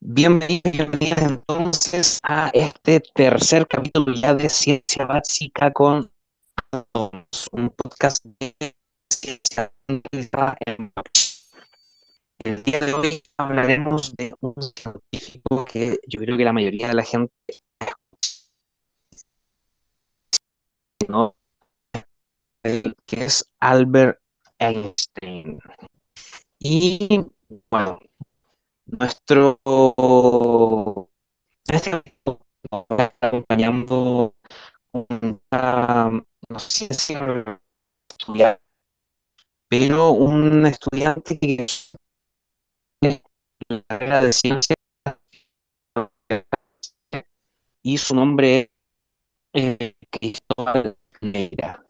Bienvenidos, bienvenidas entonces a este tercer capítulo ya de Ciencia Básica con Todos, un podcast de ciencia básica en Mapuche. El día de hoy hablaremos de un científico que yo creo que la mayoría de la gente no, que es Albert Einstein. Y bueno, nuestro en este capítulo nos va a estar acompañando no sé si estudiar, pero un estudiante que la carrera de ciencia y su nombre es Cristóbal Neira.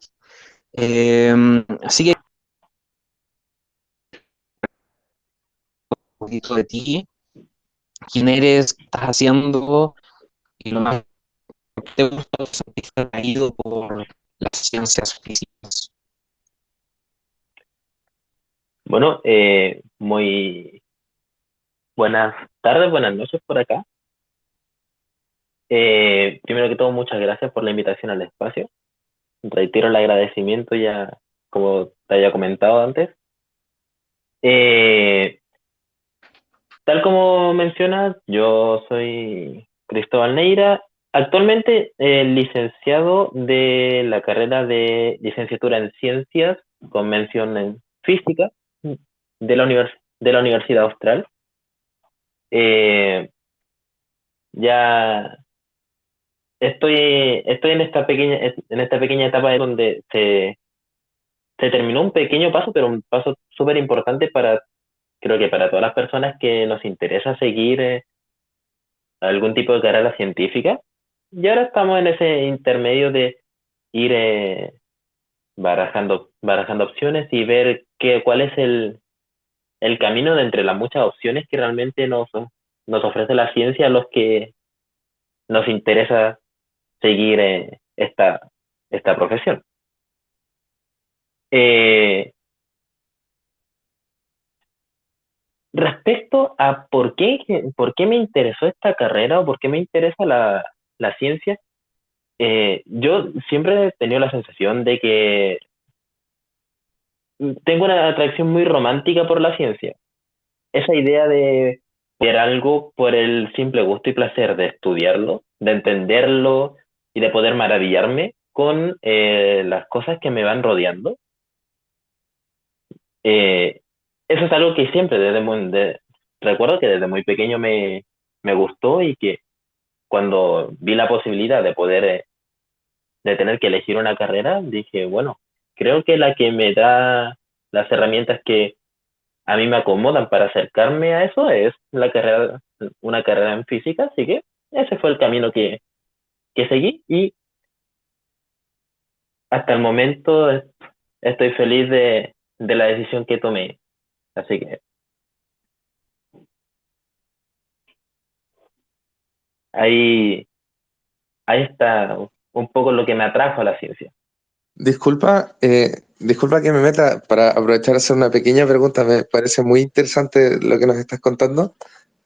Así que un poquito de ti, quién eres, qué estás haciendo y lo más que te gusta sentir atraído por las ciencias físicas. Bueno, muy buenas tardes, buenas noches por acá. Primero que todo, muchas gracias por la invitación al espacio. Reitero el agradecimiento ya, como te había comentado antes. Eh, Tal como mencionas, yo soy Cristóbal Neira, actualmente licenciado de la carrera de licenciatura en Ciencias con mención en Física de la Universidad Austral. Eh, ya estoy en esta pequeña etapa donde se terminó un pequeño paso, pero un paso súper importante creo que para todas las personas que nos interesa seguir algún tipo de carrera científica. Y ahora estamos en ese intermedio de ir barajando opciones y ver cuál es el camino de entre las muchas opciones que realmente nos ofrece la ciencia a los que nos interesa seguir esta profesión. Eh, Respecto a por qué me interesó esta carrera o por qué me interesa la ciencia, yo siempre he tenido la sensación de que tengo una atracción muy romántica por la ciencia. Esa idea de ver algo por el simple gusto y placer de estudiarlo, de entenderlo y de poder maravillarme con las cosas que me van rodeando. Eh, Eso es algo que siempre, recuerdo que desde muy pequeño me gustó y que cuando vi la posibilidad de de tener que elegir una carrera, dije, bueno, creo que la que me da las herramientas que a mí me acomodan para acercarme a eso es una carrera en física, así que ese fue el camino que seguí y hasta el momento estoy feliz de la decisión que tomé. Así que ahí, ahí está un poco lo que me atrajo a la ciencia. Disculpa que me meta para aprovechar de hacer una pequeña pregunta. Me parece muy interesante lo que nos estás contando.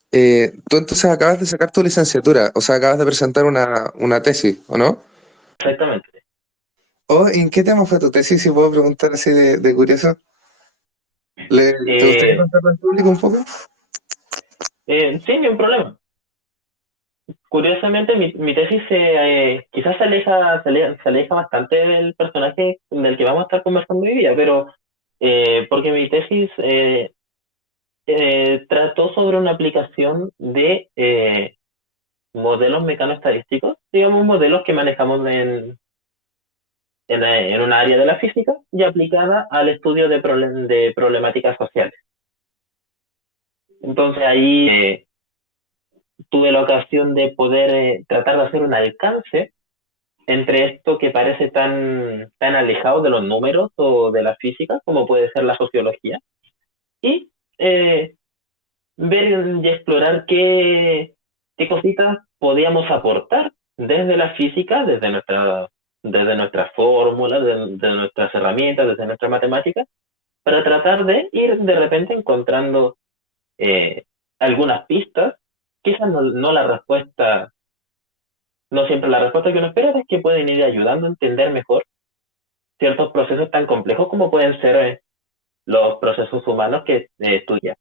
Tú entonces acabas de sacar tu licenciatura, o sea, acabas de presentar una tesis, ¿o no? Exactamente. ¿O en qué tema fue tu tesis, si puedo preguntar así de curioso? ¿Te gustaría Eh, contarlo al público un poco? sí, ni un problema. Curiosamente, mi tesis quizás se aleja bastante del personaje del que vamos a estar conversando hoy día, pero porque mi tesis trató sobre una aplicación de modelos mecanoestadísticos, digamos modelos que manejamos en un área de la física y aplicada al estudio de problemáticas sociales. Entonces ahí tuve la ocasión de poder tratar de hacer un alcance entre esto que parece tan alejado de los números o de la física como puede ser la sociología y ver y explorar qué cositas podíamos aportar desde la física, desde nuestras fórmulas, de nuestras herramientas, desde nuestra matemática, para tratar de ir de repente encontrando eh, algunas pistas, quizás no la respuesta, no siempre la respuesta que uno espera, es que pueden ir ayudando a entender mejor ciertos procesos tan complejos como pueden ser los procesos humanos que estudia.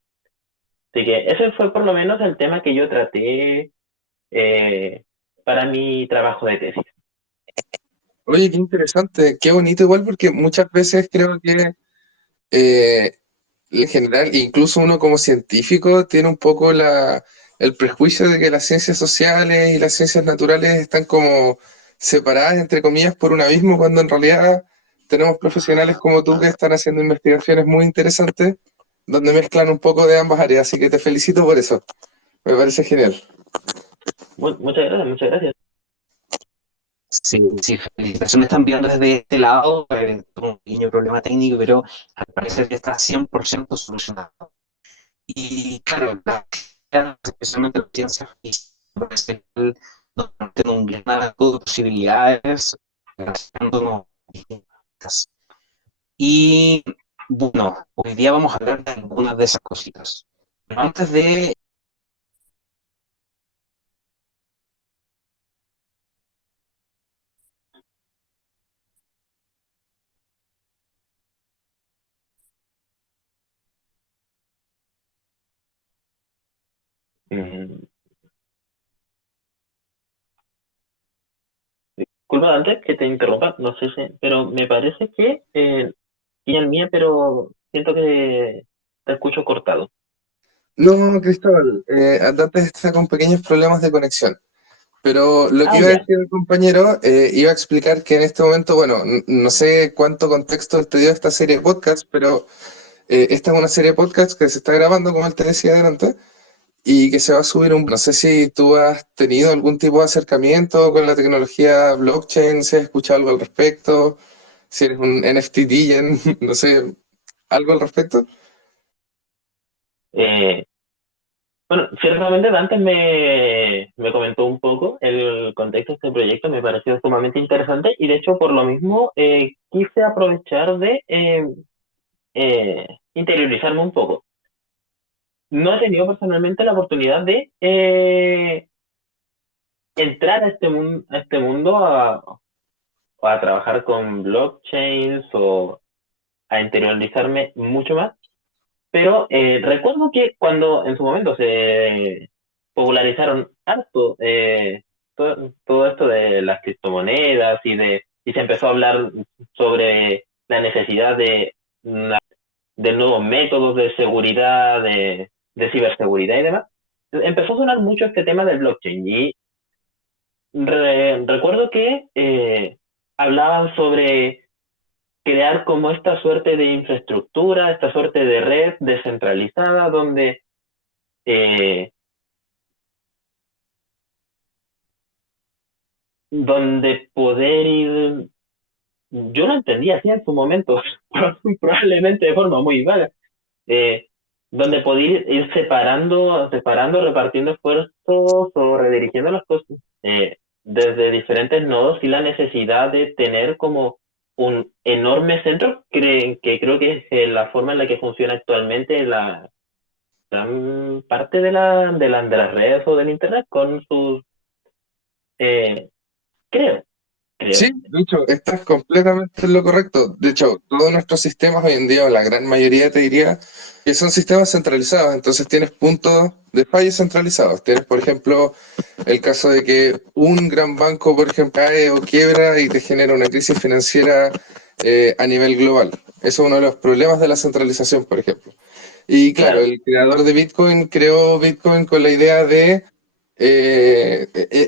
Así que ese fue por lo menos el tema que yo traté para mi trabajo de tesis. Oye, qué interesante, qué bonito igual, porque muchas veces creo que eh, en general, incluso uno como científico tiene un poco el prejuicio de que las ciencias sociales y las ciencias naturales están como separadas, entre comillas, por un abismo, cuando en realidad tenemos profesionales como tú que están haciendo investigaciones muy interesantes, donde mezclan un poco de ambas áreas, así que te felicito por eso, me parece genial. Muchas gracias, muchas gracias. Sí, sí, felicitaciones también desde este lado, un pequeño problema técnico, pero al parecer ya está 100% solucionado. Y claro, especialmente las ciencias físicas, parece que nos tiene un gran abanico de posibilidades, relacionándonos distintas. Y bueno, hoy día vamos a hablar de algunas de esas cositas. Pero antes de Mm, Disculpa antes que te interrumpa, no sé si, pero me parece que es mía, pero siento que te escucho cortado. No, Cristóbal, Andante está con pequeños problemas de conexión. Pero lo que Ah, iba a ya. decir el compañero, iba a explicar que en este momento, bueno, no sé cuánto contexto te dio esta serie de podcasts, pero esta es una serie de podcasts que se está grabando, como él te decía adelante, y que se va a subir un... No sé si tú has tenido algún tipo de acercamiento con la tecnología blockchain, si has escuchado algo al respecto, si eres un NFT DJ, no sé, algo al respecto. Eh, bueno, ciertamente antes me comentó un poco el contexto de este proyecto, me pareció sumamente interesante y de hecho por lo mismo quise aprovechar de interiorizarme un poco. No he tenido personalmente la oportunidad de entrar a este mundo a trabajar con blockchains o a interiorizarme mucho más. Pero recuerdo que cuando en su momento se popularizaron harto todo esto de las criptomonedas y se empezó a hablar sobre la necesidad de nuevos métodos de seguridad, de ciberseguridad y demás, empezó a sonar mucho este tema del blockchain. Y recuerdo que hablaban sobre crear como esta suerte de infraestructura, esta suerte de red descentralizada eh, donde poder ir, yo lo entendía así en su momento, probablemente de forma muy vaga, eh, donde poder ir separando, repartiendo esfuerzos o redirigiendo las cosas desde diferentes nodos y la necesidad de tener como un enorme centro que creo que es la forma en la que funciona actualmente la gran parte de las redes o del internet con sus eh, creo, Sí, creo. de hecho, estás completamente en lo correcto. De hecho, todos nuestros sistemas hoy en día, o la gran mayoría te diría, que son sistemas centralizados. Entonces tienes puntos de fallo centralizados. Tienes, por ejemplo, el caso de que un gran banco, por ejemplo, cae o quiebra y te genera una crisis financiera a nivel global. Eso es uno de los problemas de la centralización, por ejemplo. Y claro, Claro, el creador de Bitcoin creó Bitcoin con la idea de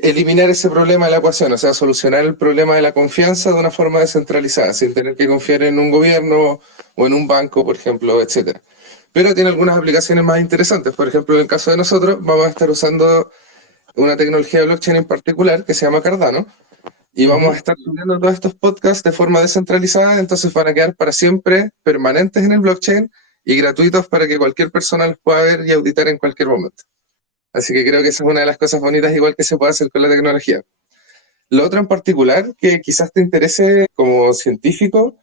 eliminar ese problema de la ecuación, o sea, solucionar el problema de la confianza de una forma descentralizada, sin tener que confiar en un gobierno o en un banco, por ejemplo, etcétera. Pero tiene algunas aplicaciones más interesantes. Por ejemplo, en el caso de nosotros, vamos a estar usando una tecnología de blockchain en particular que se llama Cardano y vamos a ujú, estar subiendo todos estos podcasts de forma descentralizada, entonces van a quedar para siempre permanentes en el blockchain y gratuitos para que cualquier persona los pueda ver y auditar en cualquier momento. Así que creo que esa es una de las cosas bonitas igual que se puede hacer con la tecnología. Lo otro en particular que quizás te interese como científico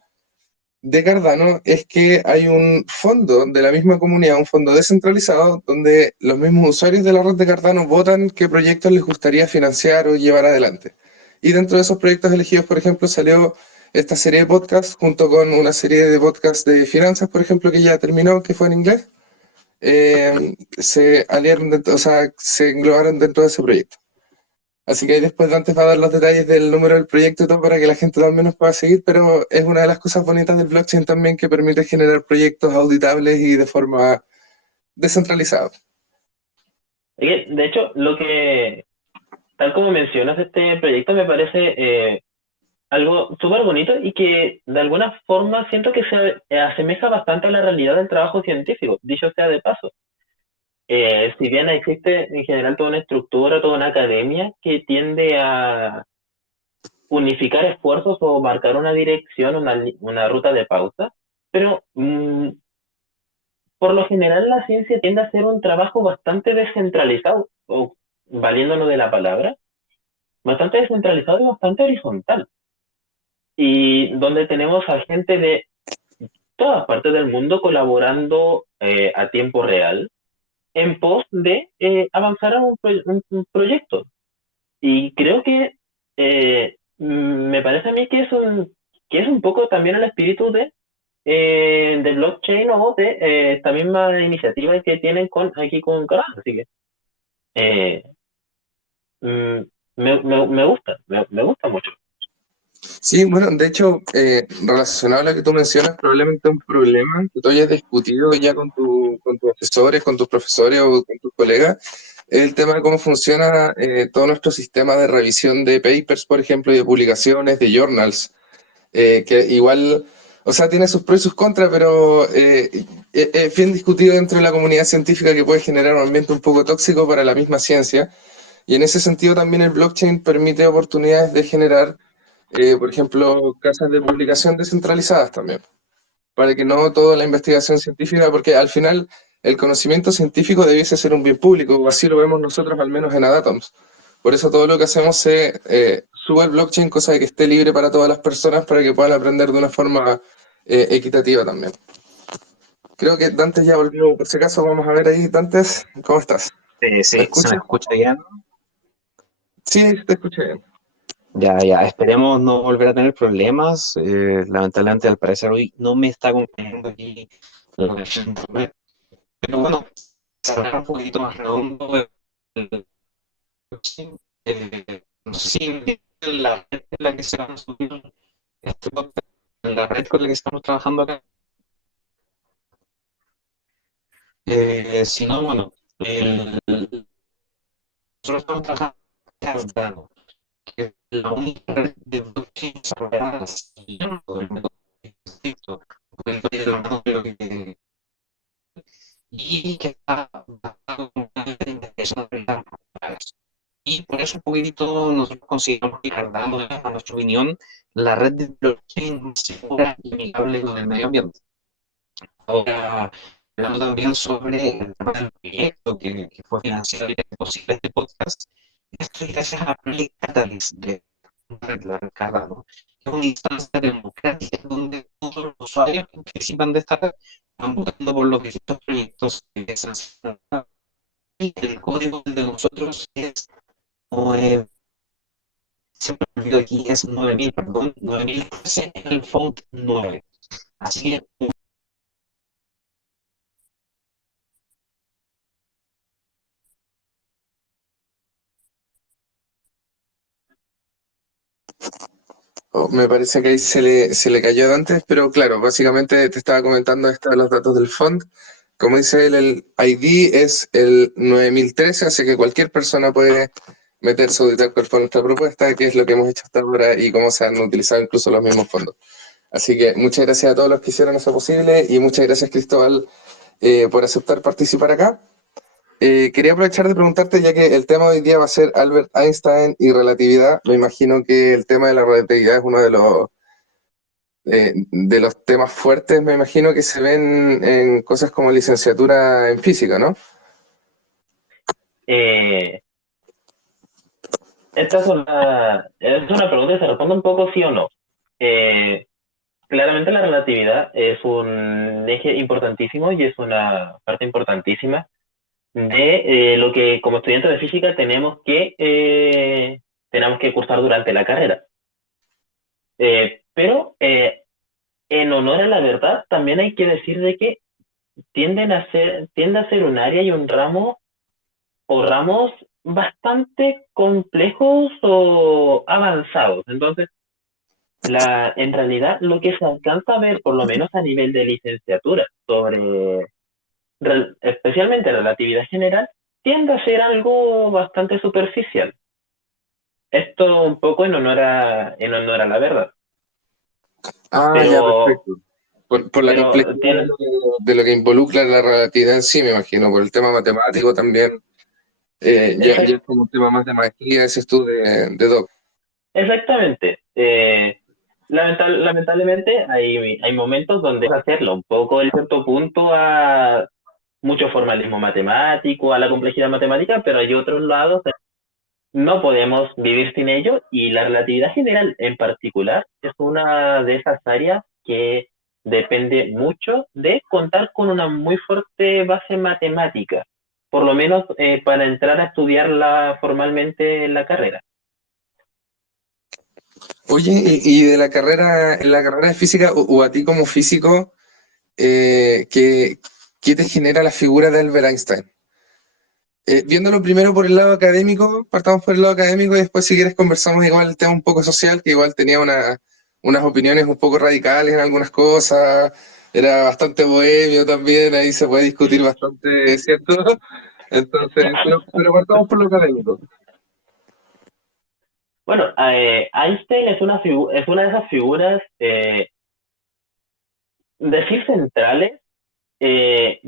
de Cardano es que hay un fondo de la misma comunidad, un fondo descentralizado, donde los mismos usuarios de la red de Cardano votan qué proyectos les gustaría financiar o llevar adelante. Y dentro de esos proyectos elegidos, por ejemplo, salió esta serie de podcasts junto con una serie de podcasts de finanzas, por ejemplo, que ya terminó, que fue en inglés. Se aliaron, dentro, o sea, se englobaron dentro de ese proyecto. Así que ahí después Dante va a dar los detalles del número del proyecto y todo para que la gente también nos pueda seguir, pero es una de las cosas bonitas del blockchain también que permite generar proyectos auditables y de forma descentralizada. De hecho, tal como mencionas, este proyecto me parece algo súper bonito y que de alguna forma siento que se asemeja bastante a la realidad del trabajo científico, dicho sea de paso. Si bien existe en general toda una estructura, toda una academia que tiende a unificar esfuerzos o marcar una dirección, una ruta de pauta, pero por lo general la ciencia tiende a ser un trabajo bastante descentralizado, o valiéndonos de la palabra, bastante descentralizado y bastante horizontal, y donde tenemos a gente de todas partes del mundo colaborando a tiempo real en pos de avanzar a un proyecto. Y creo que me parece a mí que es un poco también el espíritu de blockchain o de esta misma iniciativa que tienen aquí con Cardano. Así que eh, mm, me gusta mucho. Sí, bueno, de hecho, relacionado a lo que tú mencionas, probablemente un problema que tú hayas discutido ya con tus asesores, con tus profesores o con tus colegas, es el tema de cómo funciona todo nuestro sistema de revisión de papers, por ejemplo, y de publicaciones, de journals, que igual, o sea, tiene sus pros y sus contras, pero es bien discutido dentro de la comunidad científica que puede generar un ambiente un poco tóxico para la misma ciencia. Y en ese sentido también el blockchain permite oportunidades de generar, por ejemplo, casas de publicación descentralizadas también, para que no toda la investigación científica, porque al final el conocimiento científico debiese ser un bien público, o así lo vemos nosotros al menos en Adatoms. Por eso todo lo que hacemos se sube al blockchain, cosa de que esté libre para todas las personas, para que puedan aprender de una forma equitativa también. Creo que Dante ya volvió, por si acaso vamos a ver ahí. Dante, ¿cómo estás? ¿Me Sí, se me escuchas? escucha bien. Sí, te escuché bien. Ya, ya, esperemos no volver a tener problemas. Lamentablemente, al parecer, hoy no me está acompañando aquí la conexión de internet. Pero bueno, cerrar un poquito más redondo. No sé si la red en la que se van a subir este podcast, en la red con la que estamos trabajando acá. Si no, bueno, nosotros estamos trabajando en Cardano, que es la única red de blockchain desarrollada siguiendo el método estricto, un poquito de la mano de lo que y que está basado en una investigación de las reales. Y por eso un poquitito nosotros consideramos que Cardano es, a nuestra opinión, la red de blockchain más segura y amigable con el medio ambiente. Ahora, hablando también sobre el tema del proyecto que fue financiado y que es posible este podcast, esto es gracias a Play Catalyst de la Cardano, que es una instancia democrática donde todos los usuarios que participan de esta red van votando por los distintos proyectos que se han. Y el código de nosotros es 9, siempre me olvido aquí, es 9000, perdón, 9013 en el font 9. Así que Oh, me parece que ahí se le cayó a Dante, pero claro, básicamente te estaba comentando esto de los datos del fund. Como dice él, el ID es el 9013, así que cualquier persona puede meterse a auditar cuál fue nuestra propuesta, qué es lo que hemos hecho hasta ahora y cómo se han utilizado incluso los mismos fondos. Así que muchas gracias a todos los que hicieron eso posible y muchas gracias, Cristóbal, por aceptar participar acá. Quería aprovechar de preguntarte, ya que el tema de hoy día va a ser Albert Einstein y relatividad. Me imagino que el tema de la relatividad es uno de los temas fuertes, me imagino que se ven en cosas como licenciatura en física, ¿no? Eh, Esta es una pregunta que se responde un poco sí o no. Eh, Claramente la relatividad es un eje importantísimo y es una parte importantísima de lo que como estudiantes de física tenemos que cursar durante la carrera. Pero en honor a la verdad, también hay que decir de que tiende a ser un área y un ramo o ramos bastante complejos o avanzados. Entonces, en realidad, lo que se alcanza a ver, por lo menos a nivel de licenciatura, sobre especialmente relatividad general, tiende a ser algo bastante superficial. Esto un poco en honor a la verdad. Ah, ya, Pero, perfecto. Por la pero complejidad tiene, de lo que involucra la relatividad en sí, me imagino, por el tema matemático también. Ya es como un tema más de maestría, ese tú de Doc. exactamente. Lamentablemente hay momentos donde hacerlo un poco en cierto punto a mucho formalismo matemático, a la complejidad matemática, pero hay otros lados que no podemos vivir sin ello y la relatividad general en particular es una de esas áreas que depende mucho de contar con una muy fuerte base matemática, por lo menos para entrar a estudiarla formalmente en la carrera. Oye, y de en la carrera de física, o a ti como físico, ¿qué, qué te genera la figura de Albert Einstein? Viéndolo primero por el lado académico, partamos por el lado académico y después si quieres conversamos igual el tema un poco social, que igual tenía unas opiniones un poco radicales en algunas cosas, era bastante bohemio también, ahí se puede discutir bastante, ¿cierto? Entonces, pero partamos por lo académico. Bueno, Einstein es una de esas figuras, decir centrales, eh,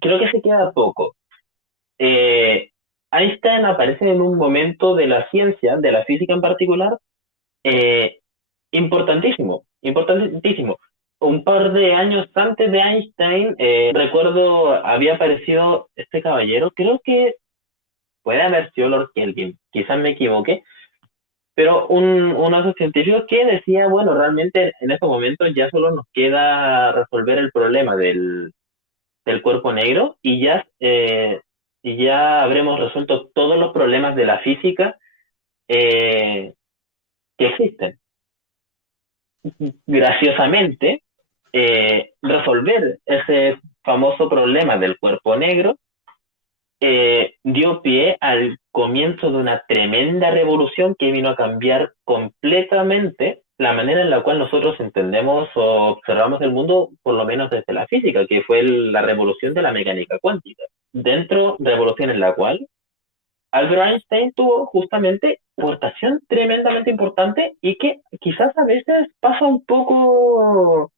creo que se queda poco. Eh, Einstein aparece en un momento de la ciencia, de la física en particular, eh, importantísimo, importantísimo. Un par de años antes de Einstein, recuerdo, había aparecido este caballero, creo que puede haber sido Lord Kelvin, quizás me equivoqué, pero uno de esos científicos que decía, bueno, realmente en estos momentos ya solo nos queda resolver el problema del cuerpo negro y ya habremos resuelto todos los problemas de la física eh, que existen. Graciosamente, resolver ese famoso problema del cuerpo negro dio pie al comienzo de una tremenda revolución que vino a cambiar completamente la manera en la cual nosotros entendemos o observamos el mundo, por lo menos desde la física, que fue la revolución de la mecánica cuántica. Revolución en la cual Albert Einstein tuvo justamente aportación tremendamente importante y que quizás a veces pasa un poco,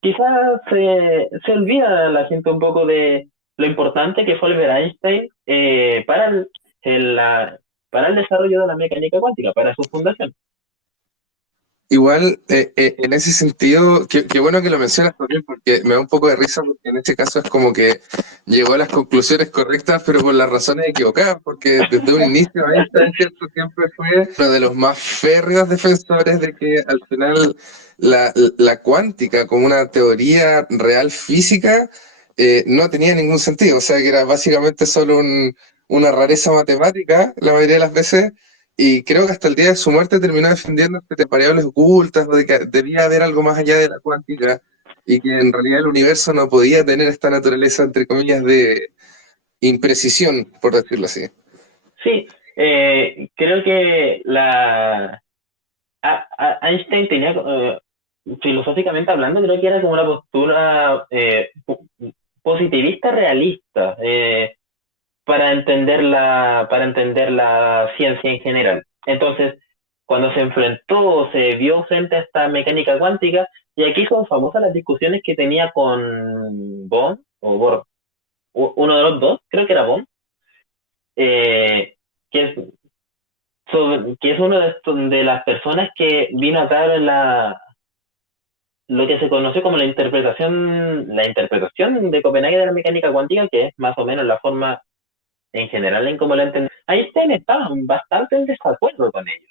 quizás se olvida la gente un poco de lo importante que fue Albert Einstein para el desarrollo de la mecánica cuántica, para su fundación. Igual, en ese sentido, qué bueno que lo mencionas también, porque me da un poco de risa, porque en este caso es como que llegó a las conclusiones correctas, pero por las razones equivocadas, porque desde un inicio Einstein, ¿cierto? Siempre fue uno de los más férreos defensores de que al final la cuántica como una teoría real física no tenía ningún sentido, o sea que era básicamente solo una rareza matemática la mayoría de las veces y creo que hasta el día de su muerte terminó defendiendo de variables ocultas, o de que debía haber algo más allá de la cuántica, y que en realidad el universo no podía tener esta naturaleza, entre comillas, de imprecisión, por decirlo así. Sí, creo que Einstein tenía, filosóficamente hablando, creo que era como una postura positivista realista. Para entender la ciencia en general. Entonces, cuando se enfrentó, se vio frente a esta mecánica cuántica, y aquí son famosas las discusiones que tenía con Bohr, o Bohr, uno de los dos, creo que era Bohr, eh, que es, que es uno de las personas que vino a dar lo que se conoció como la interpretación de Copenhague de la mecánica cuántica, que es más o menos la forma en general en cómo la entendemos. Einstein estaba bastante en desacuerdo con ello.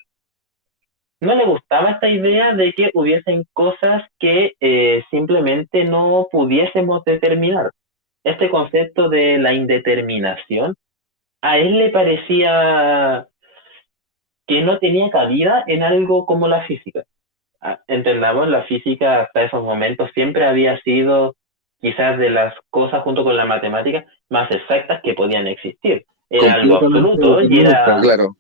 No le gustaba esta idea de que hubiesen cosas que simplemente no pudiésemos determinar. Este concepto de la indeterminación, a él le parecía que no tenía cabida en algo como la física. Entendamos, la física hasta esos momentos siempre había sido quizás de las cosas junto con la matemática más exactas que podían existir. Era algo Completamente absoluto determinista, claro.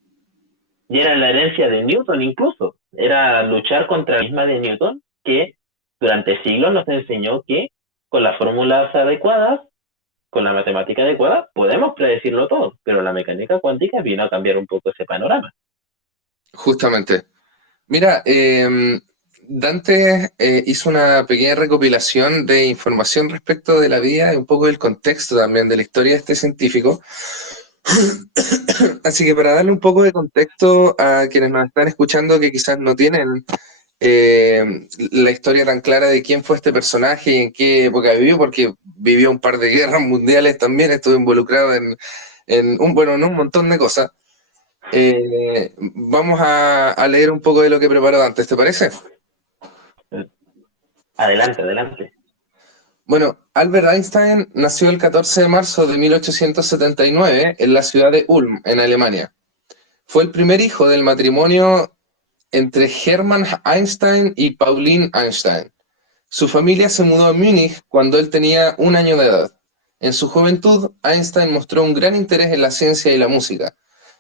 y era la herencia de Newton incluso. Era luchar contra la misma de Newton que durante siglos nos enseñó que con las fórmulas adecuadas, con la matemática adecuada, podemos predecirlo todo, pero la mecánica cuántica vino a cambiar un poco ese panorama. Justamente. Mira, Dante hizo una pequeña recopilación de información respecto de la vida y un poco del contexto también de la historia de este científico. Así que para darle un poco de contexto a quienes nos están escuchando que quizás no tienen la historia tan clara de quién fue este personaje y en qué época vivió, porque vivió un par de guerras mundiales también, estuvo involucrado en un montón de cosas. Vamos a leer un poco de lo que preparó Dante, ¿te parece? Adelante, adelante. Bueno, Albert Einstein nació el 14 de marzo de 1879 en la ciudad de Ulm, en Alemania. Fue el primer hijo del matrimonio entre Hermann Einstein y Pauline Einstein. Su familia se mudó a Múnich cuando él tenía 1 año de edad. En su juventud, Einstein mostró un gran interés en la ciencia y la música.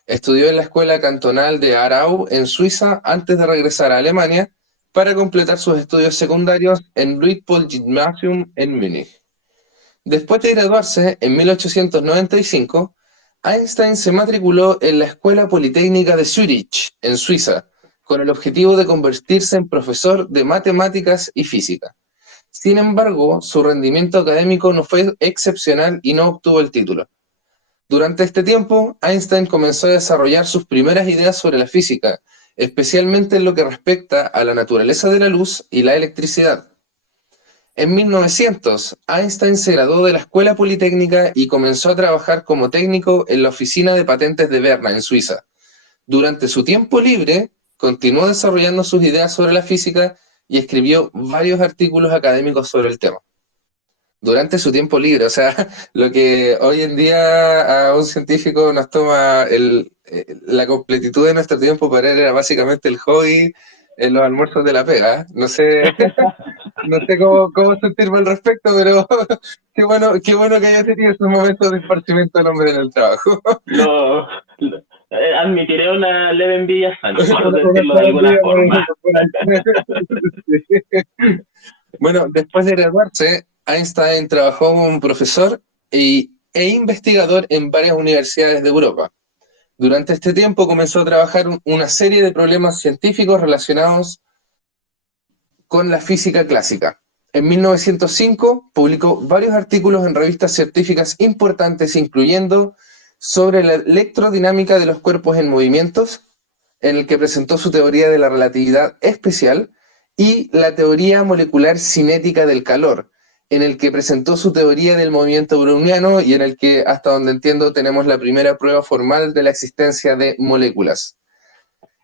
Estudió en la escuela cantonal de Aarau, en Suiza, antes de regresar a Alemania para completar sus estudios secundarios en Luitpold-Gymnasium en Múnich. Después de graduarse en 1895, Einstein se matriculó en la Escuela Politécnica de Zúrich, en Suiza, con el objetivo de convertirse en profesor de matemáticas y física. Sin embargo, su rendimiento académico no fue excepcional y no obtuvo el título. Durante este tiempo, Einstein comenzó a desarrollar sus primeras ideas sobre la física, especialmente en lo que respecta a la naturaleza de la luz y la electricidad. En 1900, Einstein se graduó de la Escuela Politécnica y comenzó a trabajar como técnico en la Oficina de Patentes de Berna, en Suiza. Durante su tiempo libre, continuó desarrollando sus ideas sobre la física y escribió varios artículos académicos sobre el tema. Durante su tiempo libre, o sea, lo que hoy en día a un científico nos toma la completitud de nuestro tiempo, para él era básicamente el hobby en los almuerzos de la pega. No sé, no sé cómo sentirme al respecto, pero qué bueno que haya tenido esos momentos de esparcimiento al hombre en el trabajo. Admitiré una leve envidia sana, por Una decirlo de alguna maravilla, forma. Bueno, después de graduarse, Einstein trabajó como un profesor e investigador en varias universidades de Europa. Durante este tiempo comenzó a trabajar una serie de problemas científicos relacionados con la física clásica. En 1905 publicó varios artículos en revistas científicas importantes, incluyendo sobre la electrodinámica de los cuerpos en movimientos, en el que presentó su teoría de la relatividad especial, y la teoría molecular cinética del calor, en el que presentó su teoría del movimiento browniano y en el que, hasta donde entiendo, tenemos la primera prueba formal de la existencia de moléculas.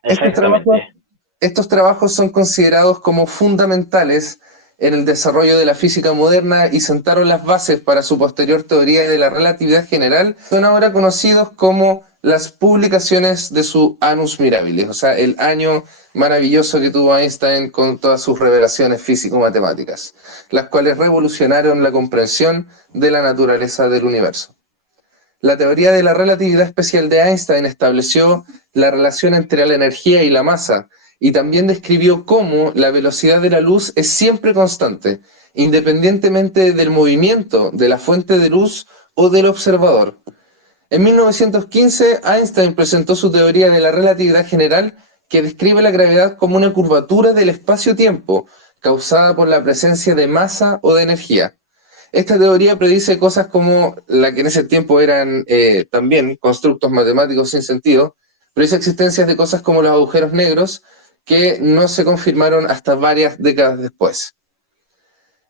Estos trabajos Exactamente. estos trabajos son considerados como fundamentales en el desarrollo de la física moderna y sentaron las bases para su posterior teoría de la relatividad general. Son ahora conocidos como las publicaciones de su Annus Mirabilis, o sea, el año maravilloso que tuvo Einstein con todas sus revelaciones físico-matemáticas, las cuales revolucionaron la comprensión de la naturaleza del universo. La teoría de la relatividad especial de Einstein estableció la relación entre la energía y la masa, y también describió cómo la velocidad de la luz es siempre constante, independientemente del movimiento de la fuente de luz o del observador. En 1915, Einstein presentó su teoría de la relatividad general, que describe la gravedad como una curvatura del espacio-tiempo causada por la presencia de masa o de energía. Esta teoría predice cosas como la que en ese tiempo eran también constructos matemáticos sin sentido, predice existencias de cosas como los agujeros negros, que no se confirmaron hasta varias décadas después.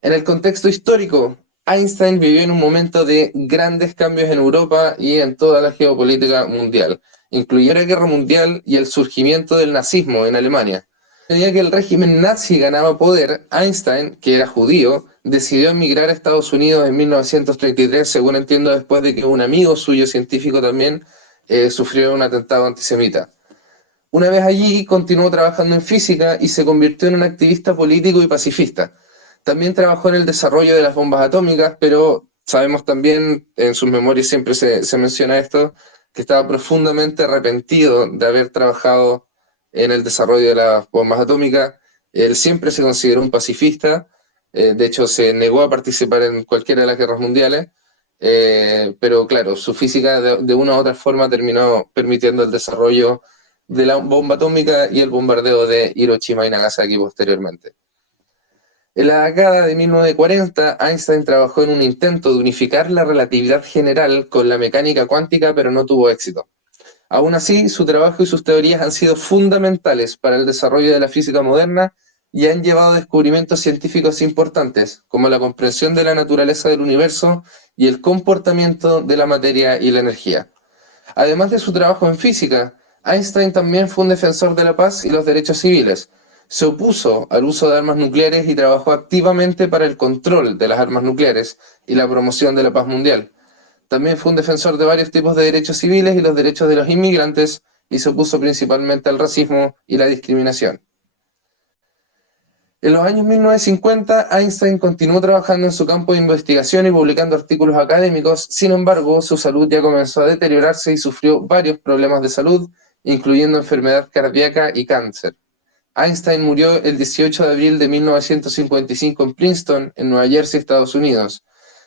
En el contexto histórico, Einstein vivió en un momento de grandes cambios en Europa y en toda la geopolítica mundial, incluyendo la Guerra Mundial y el surgimiento del nazismo en Alemania. A medida que el régimen nazi ganaba poder, Einstein, que era judío, decidió emigrar a Estados Unidos en 1933, según entiendo, después de que un amigo suyo científico también sufrió un atentado antisemita. Una vez allí, continuó trabajando en física y se convirtió en un activista político y pacifista. También trabajó en el desarrollo de las bombas atómicas, pero sabemos también, en sus memorias siempre se menciona esto, que estaba profundamente arrepentido de haber trabajado en el desarrollo de las bombas atómicas. Él siempre se consideró un pacifista, de hecho se negó a participar en cualquiera de las guerras mundiales, pero claro, su física de una u otra forma terminó permitiendo el desarrollo de la bomba atómica y el bombardeo de Hiroshima y Nagasaki posteriormente. En la década de 1940, Einstein trabajó en un intento de unificar la relatividad general con la mecánica cuántica, pero no tuvo éxito. Aún así, su trabajo y sus teorías han sido fundamentales para el desarrollo de la física moderna y han llevado a descubrimientos científicos importantes, como la comprensión de la naturaleza del universo y el comportamiento de la materia y la energía. Además de su trabajo en física, Einstein también fue un defensor de la paz y los derechos civiles. Se opuso al uso de armas nucleares y trabajó activamente para el control de las armas nucleares y la promoción de la paz mundial. También fue un defensor de varios tipos de derechos civiles y los derechos de los inmigrantes y se opuso principalmente al racismo y la discriminación. En los años 1950, Einstein continuó trabajando en su campo de investigación y publicando artículos académicos. Sin embargo, su salud ya comenzó a deteriorarse y sufrió varios problemas de salud, incluyendo enfermedad cardíaca y cáncer. Einstein murió el 18 de abril de 1955 en Princeton, en Nueva Jersey, Estados Unidos.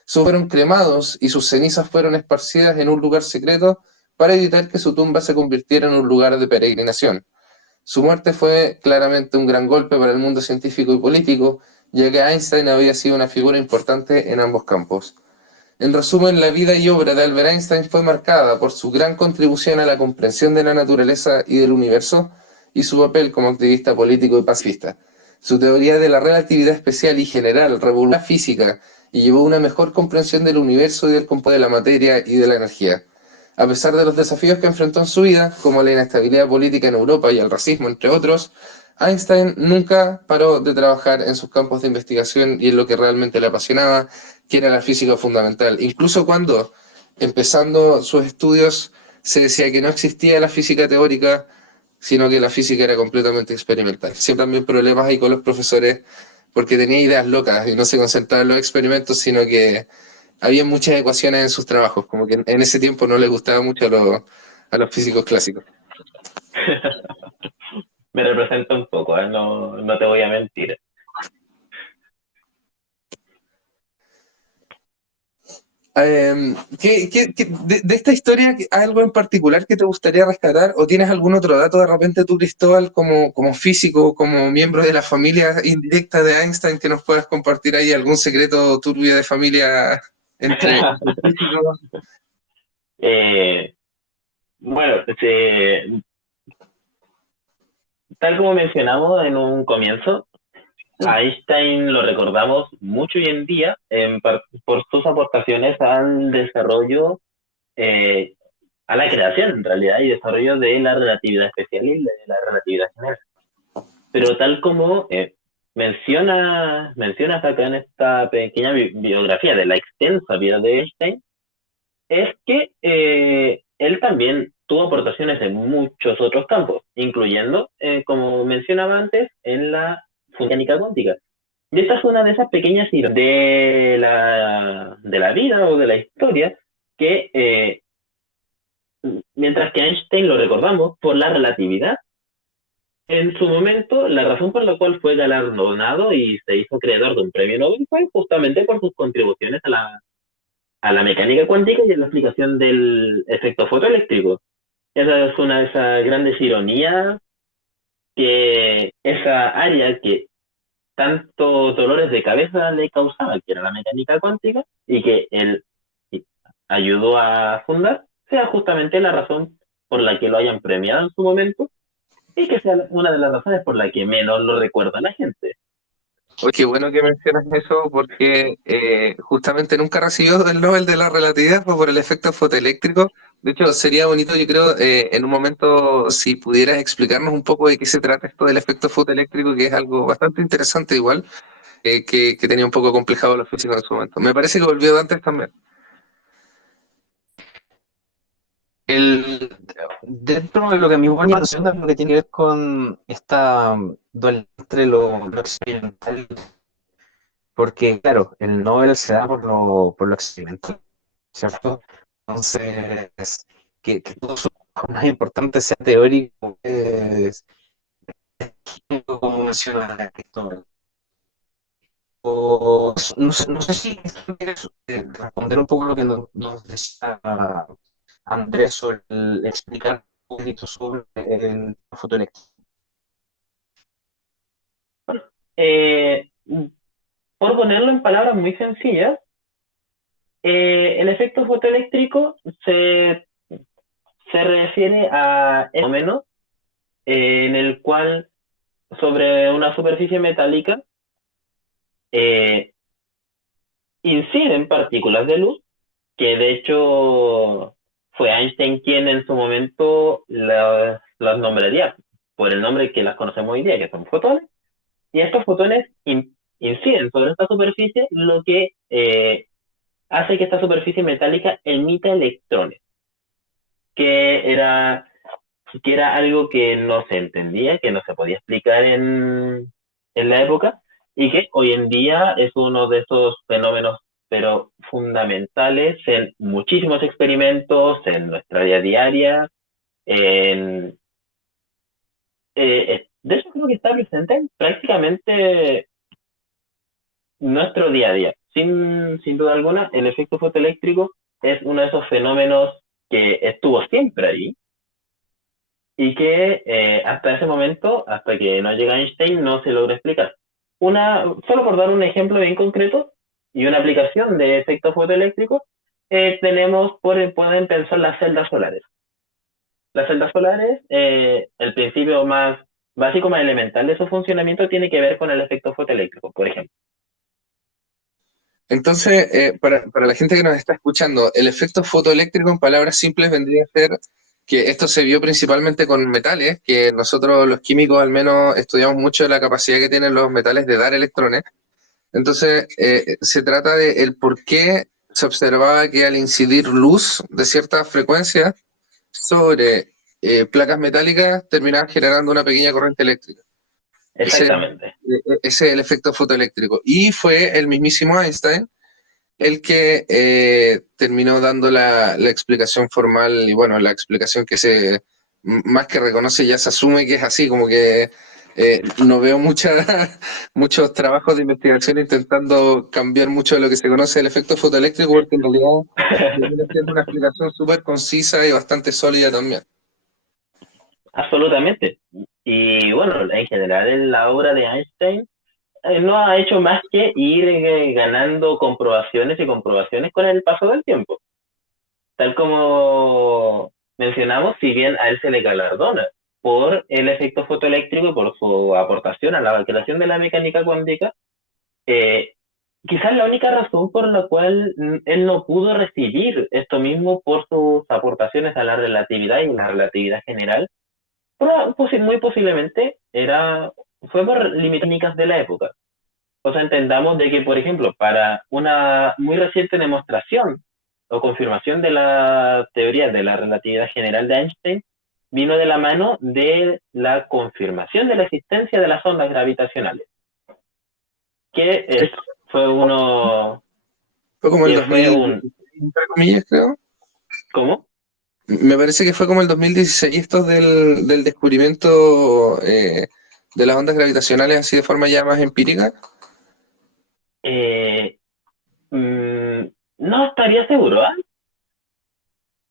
Fueron cremados y sus cenizas fueron esparcidas en un lugar secreto para evitar que su tumba se convirtiera en un lugar de peregrinación. Su muerte fue claramente un gran golpe para el mundo científico y político, ya que Einstein había sido una figura importante en ambos campos. En resumen, la vida y obra de Albert Einstein fue marcada por su gran contribución a la comprensión de la naturaleza y del universo y su papel como activista político y pacifista. Su teoría de la relatividad especial y general revolucionó la física y llevó a una mejor comprensión del universo y del componente de la materia y de la energía. A pesar de los desafíos que enfrentó en su vida, como la inestabilidad política en Europa y el racismo, entre otros, Einstein nunca paró de trabajar en sus campos de investigación y en lo que realmente le apasionaba, que era la física fundamental. Incluso cuando, empezando sus estudios, se decía que no existía la física teórica, sino que la física era completamente experimental. Siempre también problemas ahí con los profesores, porque tenía ideas locas y no se concentraba en los experimentos, sino que había muchas ecuaciones en sus trabajos, como que en ese tiempo no les gustaba mucho a los físicos clásicos. Me representa un poco, ¿eh? No, no te voy a mentir. De esta historia, ¿hay algo en particular que te gustaría rescatar? ¿O tienes algún otro dato de repente tú, Cristóbal, como físico, como miembro de la familia indirecta de Einstein, que nos puedas compartir ahí algún secreto turbio de familia entre físicos? eh, bueno, tal como mencionamos en un comienzo, a Einstein lo recordamos mucho hoy en día por sus aportaciones al desarrollo, eh, a la creación en realidad y desarrollo de la relatividad especial y de la relatividad general. Pero tal como mencionas acá en esta pequeña biografía de la extensa vida de Einstein, es que él también tuvo aportaciones en muchos otros campos, incluyendo, como mencionaba antes, en la mecánica cuántica. Y esta es una de esas pequeñas historias de la vida o de la historia que, mientras que Einstein lo recordamos por la relatividad, en su momento, la razón por la cual fue galardonado y se hizo creador de un premio Nobel fue justamente por sus contribuciones a la mecánica cuántica y a la explicación del efecto fotoeléctrico. Esa es una de esas grandes ironías, que esa área que tantos dolores de cabeza le causaba, que era la mecánica cuántica, y que él ayudó a fundar, sea justamente la razón por la que lo hayan premiado en su momento y que sea una de las razones por la que menos lo recuerda la gente. Oye, qué bueno que mencionas eso porque justamente nunca recibió el Nobel de la Relatividad fue por el efecto fotoeléctrico. De hecho, sería bonito, yo creo, en un momento, si pudieras explicarnos un poco de qué se trata esto del efecto fotoeléctrico, que es algo bastante interesante igual, que tenía un poco complejado los físicos en su momento. Me parece que volvió antes también. El, Dentro de lo que a mí me llama la atención es lo que tiene que ver con esta dualidad entre lo experimental, porque claro, el Nobel se da por lo experimental, ¿cierto? Entonces, que todo su trabajo más importante sea teórico, es, como menciona Cristóbal. No sé si quieres responder un poco lo que nos decía Andrés sobre explicar un poquito sobre el fotoeléctrico. Eh, por ponerlo en palabras muy sencillas, el efecto fotoeléctrico se refiere a el fenómeno en el cual sobre una superficie metálica eh, inciden partículas de luz, que de hecho fue Einstein quien en su momento las nombraría por el nombre que las conocemos hoy día, que son fotones, y estos fotones inciden sobre esta superficie, lo que hace que esta superficie metálica emita electrones, que era, que era algo que no se entendía, que no se podía explicar en la época, y que hoy en día es uno de esos fenómenos, pero fundamentales en muchísimos experimentos, en nuestra vida diaria, en, de eso creo que está presente en prácticamente nuestro día a día. Sin duda alguna, el efecto fotoeléctrico es uno de esos fenómenos que estuvo siempre ahí y que hasta ese momento, hasta que no llega Einstein, no se logra explicar. Solo por dar un ejemplo bien concreto y una aplicación de efecto fotoeléctrico, pueden pensar las celdas solares. Las celdas solares, el principio más básico, más elemental de su funcionamiento tiene que ver con el efecto fotoeléctrico, por ejemplo. Entonces, para la gente que nos está escuchando, el efecto fotoeléctrico en palabras simples vendría a ser que esto se vio principalmente con metales, que nosotros los químicos al menos estudiamos mucho la capacidad que tienen los metales de dar electrones. Entonces, se trata de el por qué se observaba que al incidir luz de cierta frecuencia sobre placas metálicas terminaban generando una pequeña corriente eléctrica. Ese, Exactamente. ese es el efecto fotoeléctrico. Y fue el mismísimo Einstein el que terminó dando la explicación formal y bueno, la explicación que más que reconoce, ya se asume que es así, como que no veo muchos trabajos de investigación intentando cambiar mucho de lo que se conoce del efecto fotoeléctrico, porque en realidad viene siendo una explicación súper concisa y bastante sólida también. Absolutamente. Y bueno, en general en la obra de Einstein no ha hecho más que ir ganando comprobaciones y comprobaciones con el paso del tiempo. Tal como mencionamos, si bien a él se le galardona por el efecto fotoeléctrico y por su aportación a la creación de la mecánica cuántica, eh, quizás la única razón por la cual él no pudo recibir esto mismo por sus aportaciones a la relatividad y la relatividad general, muy posiblemente fue por limitaciones de la época. O sea, entendamos de que, por ejemplo, para una muy reciente demostración o confirmación de la teoría de la relatividad general de Einstein, vino de la mano de la confirmación de la existencia de las ondas gravitacionales, que fue uno, Fue como el que fue 2016, entre comillas, creo. ¿cómo? Me parece que fue como el 2016 esto del descubrimiento de las ondas gravitacionales así de forma ya más empírica. Eh, mm, no estaría seguro, ¿ah?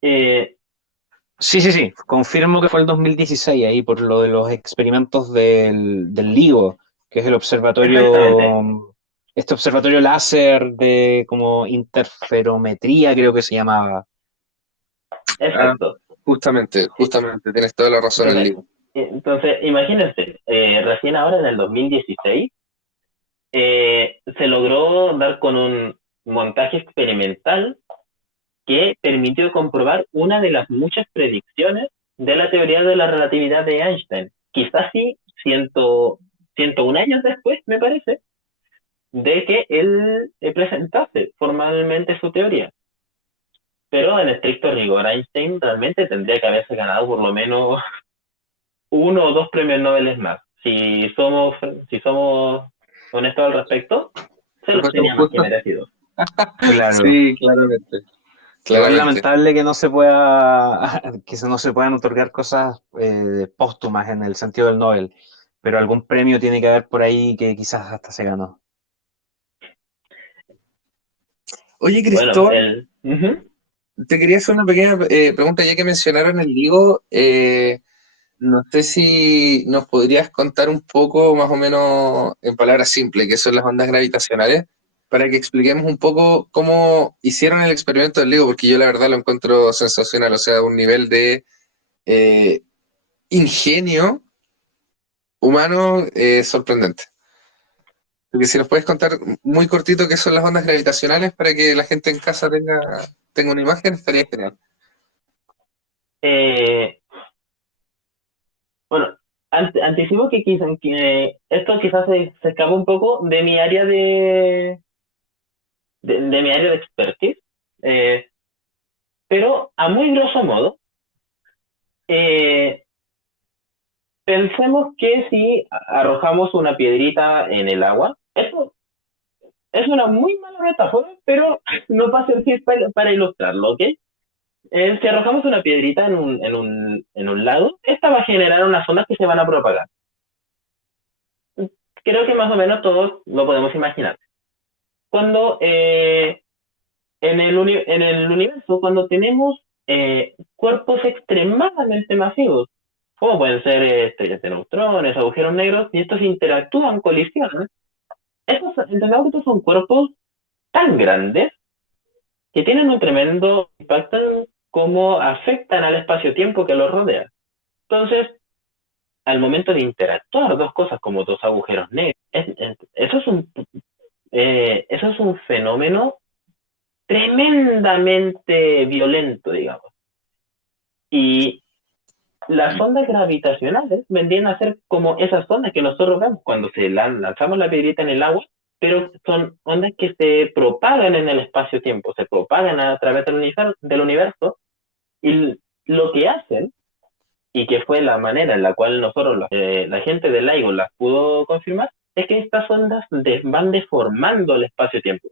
¿Eh? Sí, confirmo que fue el 2016 ahí por lo de los experimentos del LIGO, que es el Exactamente, observatorio, este observatorio láser de como interferometría, creo que se llamaba. Ah, exacto. justamente, tienes toda la razón, el Entonces, libro. imagínense, recién ahora en el 2016 se logró dar con un montaje experimental que permitió comprobar una de las muchas predicciones de la teoría de la relatividad de Einstein. Quizás sí, 101 años después, me parece, de que él presentase formalmente su teoría. Pero en estricto rigor, Einstein realmente tendría que haberse ganado por lo menos uno o dos premios Nobel más. Si somos honestos al respecto, se ¿Te los parece tenía más que justo? merecidos. Claro. Sí, claramente, Igual claramente. lamentable que no se pueda, no se puedan otorgar cosas póstumas en el sentido del Nobel, pero algún premio tiene que haber por ahí que quizás hasta se ganó. Oye, Bueno, Cristóbal, te quería hacer una pequeña pregunta, ya que mencionaron el LIGO. No sé si nos podrías contar un poco, más o menos en palabras simples, qué son las ondas gravitacionales, para que expliquemos un poco cómo hicieron el experimento del LIGO, porque yo la verdad lo encuentro sensacional, o sea, un nivel de eh, ingenio humano sorprendente. Porque si nos puedes contar muy cortito qué son las ondas gravitacionales para que la gente en casa tenga una imagen, estaría genial. eh, bueno, anticipo que esto quizás se escapa un poco de mi área de mi área de expertise, eh, pero a muy grosso modo, eh, pensemos que si arrojamos una piedrita en el agua, esto es una muy mala metáfora, pero no va a servir para ilustrarlo, ¿ok? Si arrojamos una piedrita en un lago, esta va a generar unas ondas que se van a propagar. Creo que más o menos todos lo podemos imaginar. Cuando en el universo, cuando tenemos cuerpos extremadamente masivos, como pueden ser estrellas de neutrones, agujeros negros, y estos interactúan, colisionan, entendemos que estos son cuerpos tan grandes que tienen un tremendo impacto en cómo afectan al espacio-tiempo que los rodea. Entonces, al momento de interactuar dos cosas como dos agujeros negros, eso es un fenómeno tremendamente violento, digamos. Y las ondas gravitacionales vendrían a ser como esas ondas que nosotros vemos cuando lanzamos la piedrita en el agua, pero son ondas que se propagan en el espacio-tiempo, se propagan a través del universo y lo que hacen, y que fue la manera en la cual la gente de LIGO las pudo confirmar, es que estas ondas van deformando el espacio-tiempo.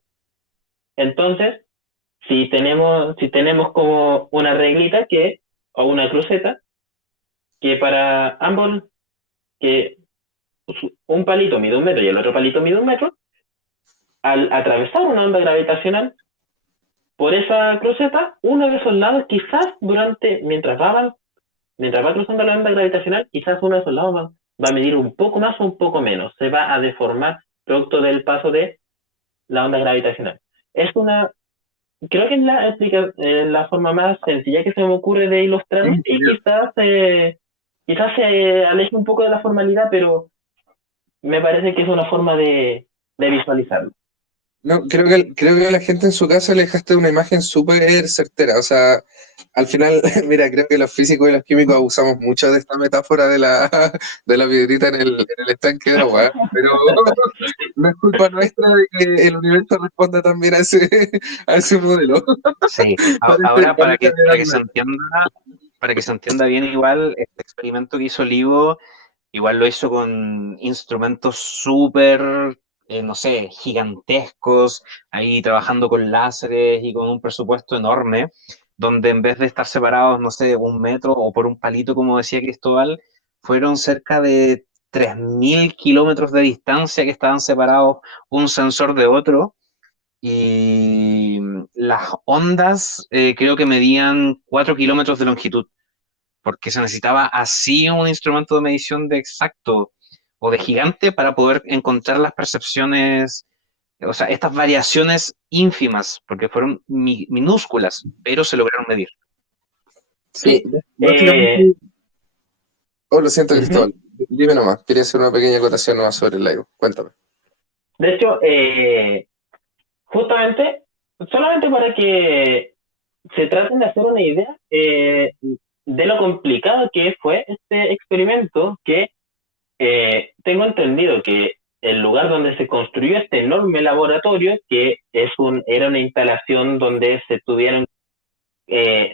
Entonces, si tenemos como una reglita o una cruceta, que para ambos, que un palito mide un metro y el otro palito mide un metro, al atravesar una onda gravitacional por esa cruceta, uno de esos lados quizás mientras va cruzando la onda gravitacional, quizás uno de esos lados va a medir un poco más o un poco menos, se va a deformar producto del paso de la onda gravitacional. Es una Creo que es la forma más sencilla que se me ocurre de ilustrarlo y quizás se aleje un poco de la formalidad, pero me parece que es una forma de visualizarlo. No, creo que a la gente en su casa le dejaste una imagen súper certera. O sea, al final, mira, creo que los físicos y los químicos abusamos mucho de esta metáfora de la piedrita en el estanque de agua, ¿eh? Pero no es culpa nuestra de que el universo responda también a ese modelo. Sí, ahora Parece agradable. para que se entienda bien igual, este experimento que hizo Livo, igual lo hizo con instrumentos súper, no sé, gigantescos, ahí trabajando con láseres y con un presupuesto enorme, donde en vez de estar separados, no sé, un metro o por un palito, como decía Cristóbal, fueron cerca de 3.000 kilómetros de distancia que estaban separados un sensor de otro y las ondas creo que medían 4 kilómetros de longitud, porque se necesitaba así un instrumento de medición de exacto o de gigante para poder encontrar las percepciones, o sea, estas variaciones ínfimas, porque fueron minúsculas, pero se lograron medir. Sí, Sí, básicamente. Oh, lo siento, uh -huh. Cristóbal. Dime nomás, quería hacer una pequeña acotación nomás sobre el live. Cuéntame. De hecho, justamente, solamente para que se traten de hacer una idea de lo complicado que fue este experimento, que tengo entendido que el lugar donde se construyó este enorme laboratorio, que era una instalación donde se tuvieron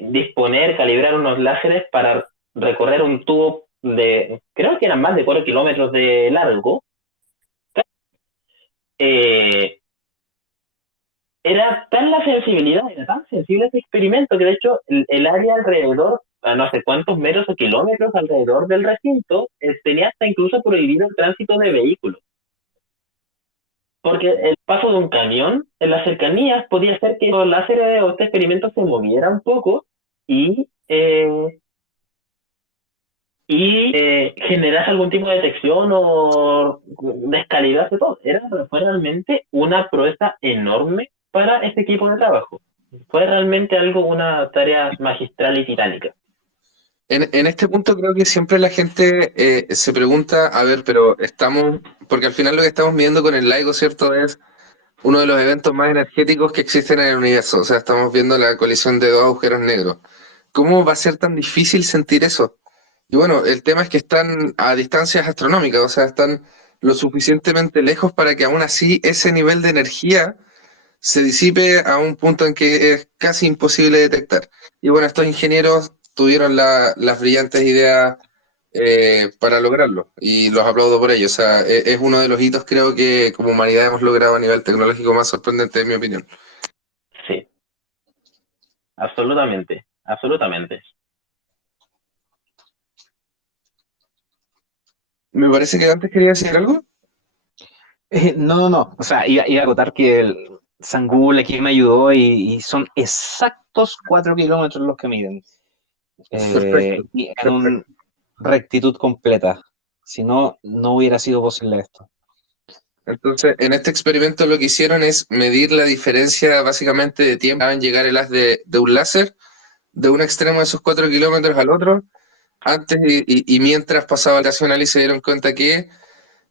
disponer, calibrar unos láseres para recorrer un tubo de, creo que eran más de 4 kilómetros de largo, eh, era tan la sensibilidad, era tan sensible ese experimento que de hecho el área alrededor, a no sé cuántos metros o kilómetros alrededor del recinto, tenía hasta incluso prohibido el tránsito de vehículos. Porque el paso de un camión en las cercanías podía hacer que los láseres o este experimento se moviera un poco y, generase algún tipo de detección o descalibrase todo. Fue realmente una proeza enorme para este equipo de trabajo. Fue realmente una tarea magistral y titánica. En este punto creo que siempre la gente se pregunta, a ver, pero estamos, porque al final lo que estamos viendo con el LIGO, ¿cierto? Es uno de los eventos más energéticos que existen en el universo. O sea, estamos viendo la colisión de dos agujeros negros. ¿Cómo va a ser tan difícil sentir eso? Y bueno, el tema es que están a distancias astronómicas, o sea, están lo suficientemente lejos para que aún así ese nivel de energía se disipe a un punto en que es casi imposible detectar. Y bueno, estos ingenieros tuvieron las brillantes ideas para lograrlo y los aplaudo por ello. O sea, es uno de los hitos creo que como humanidad hemos logrado a nivel tecnológico más sorprendente, en mi opinión. Sí, absolutamente, absolutamente. Me parece que antes quería decir algo. No. O sea, iba a acotar que el San Google aquí me ayudó y son exactos 4 kilómetros los que miden. Perfecto, Y en una perfecto. rectitud completa. Si no, no hubiera sido posible esto. Entonces, en este experimento lo que hicieron es medir la diferencia básicamente de tiempo en llegar el haz de un láser de un extremo de esos 4 kilómetros al otro, antes y mientras pasaba el racional y se dieron cuenta que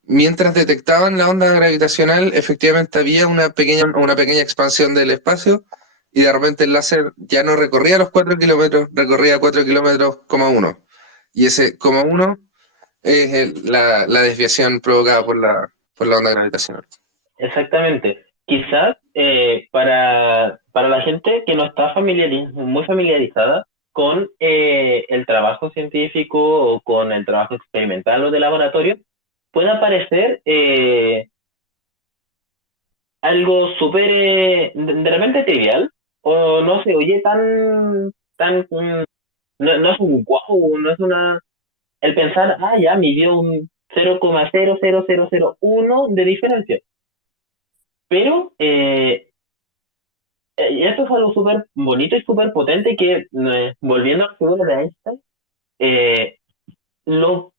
mientras detectaban la onda gravitacional, efectivamente había una pequeña expansión del espacio y de repente el láser ya no recorría los 4 kilómetros, recorría 4 kilómetros, 1. Y ese coma uno es la desviación provocada por la onda gravitacional. Exactamente. Quizás para la gente que no está muy familiarizada con el trabajo científico o con el trabajo experimental o de laboratorio, puede parecer algo súper de repente trivial o no se oye no es un wow, no es el pensar, ya midió un 0,00001 de diferencia. Pero y esto es algo súper bonito y súper potente que, volviendo a la figura de Einstein, eh, lo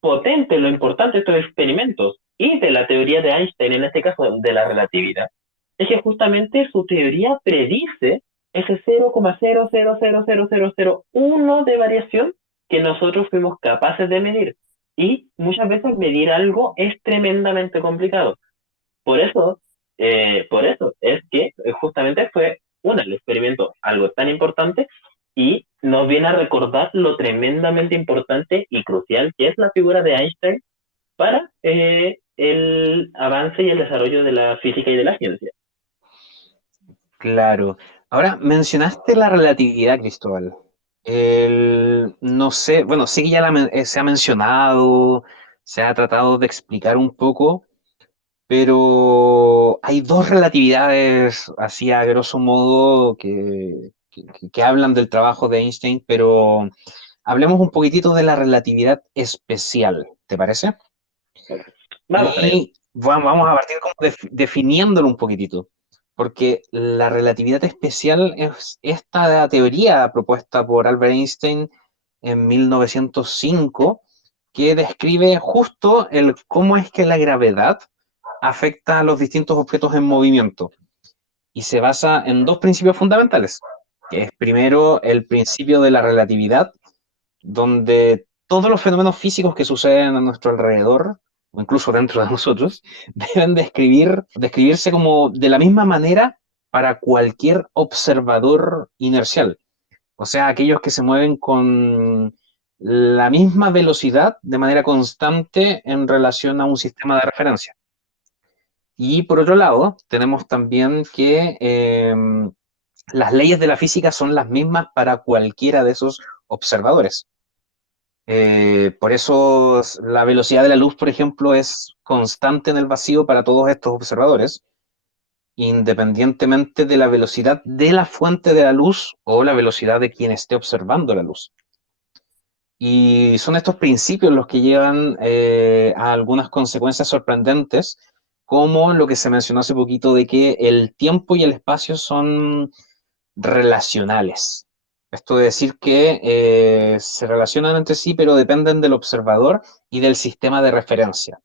potente, lo importante de estos experimentos y de la teoría de Einstein, en este caso de la relatividad, es que justamente su teoría predice ese 0,0000001 de variación que nosotros fuimos capaces de medir. Y muchas veces medir algo es tremendamente complicado. Por eso es que justamente fue el experimento algo tan importante y nos viene a recordar lo tremendamente importante y crucial que es la figura de Einstein para el avance y el desarrollo de la física y de la ciencia. Claro. Ahora, mencionaste la relatividad, Cristóbal. No sé, bueno, sí que ya se ha mencionado, se ha tratado de explicar un poco, pero hay dos relatividades, así a grosso modo, que hablan del trabajo de Einstein, pero hablemos un poquitito de la relatividad especial, ¿te parece? Vamos a ello. Y vamos a partir como definiéndolo un poquitito, porque la relatividad especial es esta teoría propuesta por Albert Einstein en 1905, que describe justo el cómo es que la gravedad afecta a los distintos objetos en movimiento y se basa en dos principios fundamentales, que es primero el principio de la relatividad, donde todos los fenómenos físicos que suceden a nuestro alrededor o incluso dentro de nosotros, deben describirse como de la misma manera para cualquier observador inercial. O sea, aquellos que se mueven con la misma velocidad de manera constante en relación a un sistema de referencia. Y por otro lado, tenemos también que las leyes de la física son las mismas para cualquiera de esos observadores. Por eso la velocidad de la luz, por ejemplo, es constante en el vacío para todos estos observadores, independientemente de la velocidad de la fuente de la luz o la velocidad de quien esté observando la luz. Y son estos principios los que llevan a algunas consecuencias sorprendentes, como lo que se mencionó hace poquito de que el tiempo y el espacio son relacionales. Esto de decir que se relacionan entre sí, pero dependen del observador y del sistema de referencia.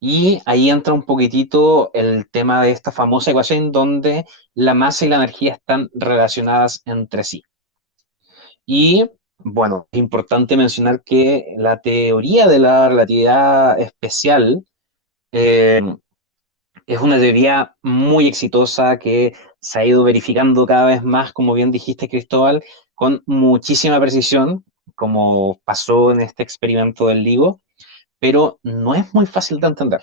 Y ahí entra un poquitito el tema de esta famosa ecuación donde la masa y la energía están relacionadas entre sí. Y bueno, es importante mencionar que la teoría de la relatividad especial eh, es una teoría muy exitosa que se ha ido verificando cada vez más, como bien dijiste, Cristóbal, con muchísima precisión, como pasó en este experimento del LIGO, pero no es muy fácil de entender.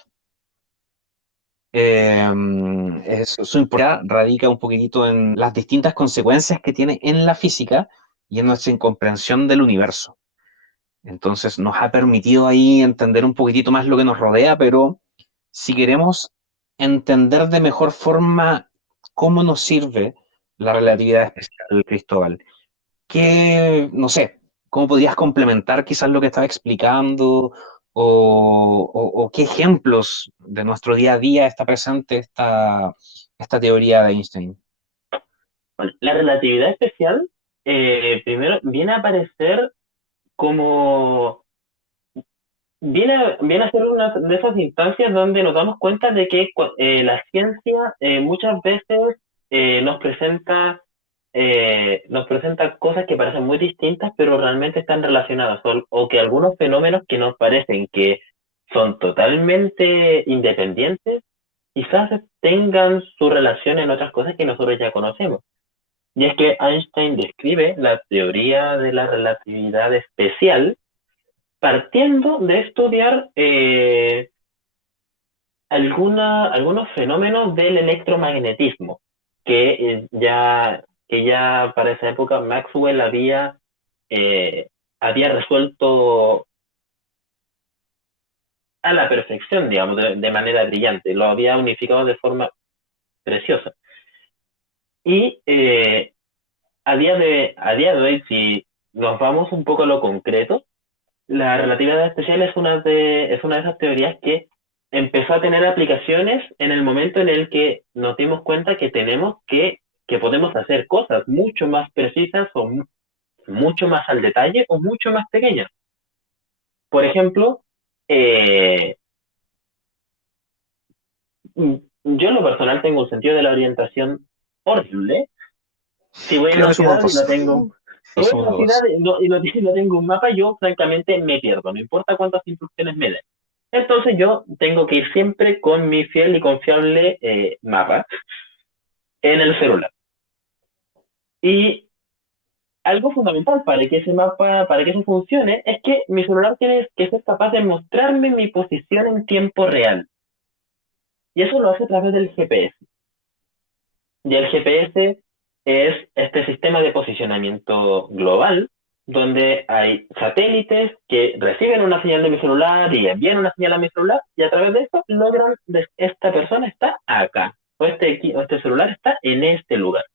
Su importancia radica un poquitito en las distintas consecuencias que tiene en la física y en nuestra incomprensión del universo. Entonces nos ha permitido ahí entender un poquitito más lo que nos rodea, pero si queremos entender de mejor forma cómo nos sirve la relatividad especial, Cristóbal, ¿qué, no sé, cómo podrías complementar quizás lo que estaba explicando o qué ejemplos de nuestro día a día está presente esta teoría de Einstein? Bueno, la relatividad especial, primero, viene a aparecer como viene a ser una de esas instancias donde nos damos cuenta de que la ciencia muchas veces nos presenta cosas que parecen muy distintas, pero realmente están relacionadas, o que algunos fenómenos que nos parecen que son totalmente independientes, quizás tengan su relación en otras cosas que nosotros ya conocemos. Y es que Einstein describe la teoría de la relatividad especial partiendo de estudiar algunos fenómenos del electromagnetismo, que ya para esa época Maxwell había resuelto a la perfección, digamos, de manera brillante, lo había unificado de forma preciosa. Y a día de hoy, si nos vamos un poco a lo concreto, la relatividad especial es una de esas teorías que empezó a tener aplicaciones en el momento en el que nos dimos cuenta que podemos hacer cosas mucho más precisas o mucho más al detalle o mucho más pequeñas. Por ejemplo, eh, yo en lo personal tengo un sentido de la orientación horrible. Si voy a Creo una que somos ciudad y dos. no tengo, si No voy a somos una ciudad dos. y no tengo un mapa, yo francamente me pierdo, no importa cuántas instrucciones me den. Entonces yo tengo que ir siempre con mi fiel y confiable mapa en el celular. Y algo fundamental para que eso funcione, es que mi celular tiene que ser capaz de mostrarme mi posición en tiempo real. Y eso lo hace a través del GPS. Y el GPS es este sistema de posicionamiento global, donde hay satélites que reciben una señal de mi celular y envían una señal a mi celular, y a través de eso logran, esta persona está acá, o este celular está en este lugar.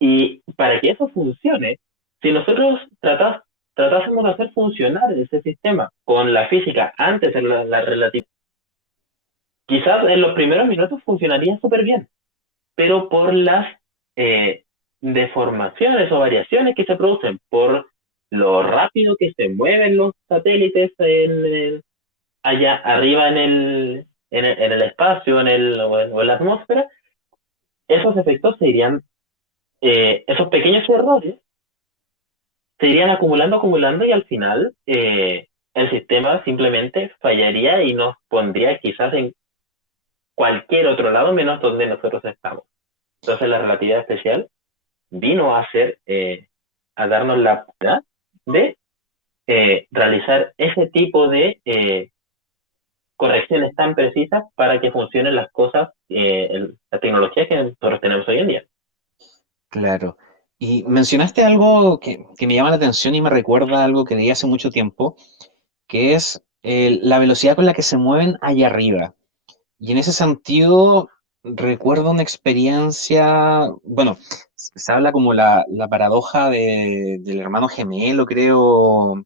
Y para que eso funcione, si nosotros tratásemos de hacer funcionar ese sistema con la física antes de la relatividad, quizás en los primeros minutos funcionaría súper bien, pero por las eh, deformaciones o variaciones que se producen, por lo rápido que se mueven los satélites allá arriba en el espacio o en la atmósfera, esos efectos esos pequeños errores se irían acumulando, acumulando, y al final el sistema simplemente fallaría y nos pondría quizás en cualquier otro lado menos donde nosotros estamos. Entonces la relatividad especial vino a hacer, a darnos la oportunidad de realizar ese tipo de correcciones tan precisas para que funcionen las cosas, la tecnología que nosotros tenemos hoy en día. Claro. Y mencionaste algo que me llama la atención y me recuerda a algo que leí hace mucho tiempo, que es la velocidad con la que se mueven allá arriba. Y en ese sentido, recuerdo una experiencia, bueno, se habla como la paradoja del hermano gemelo, creo,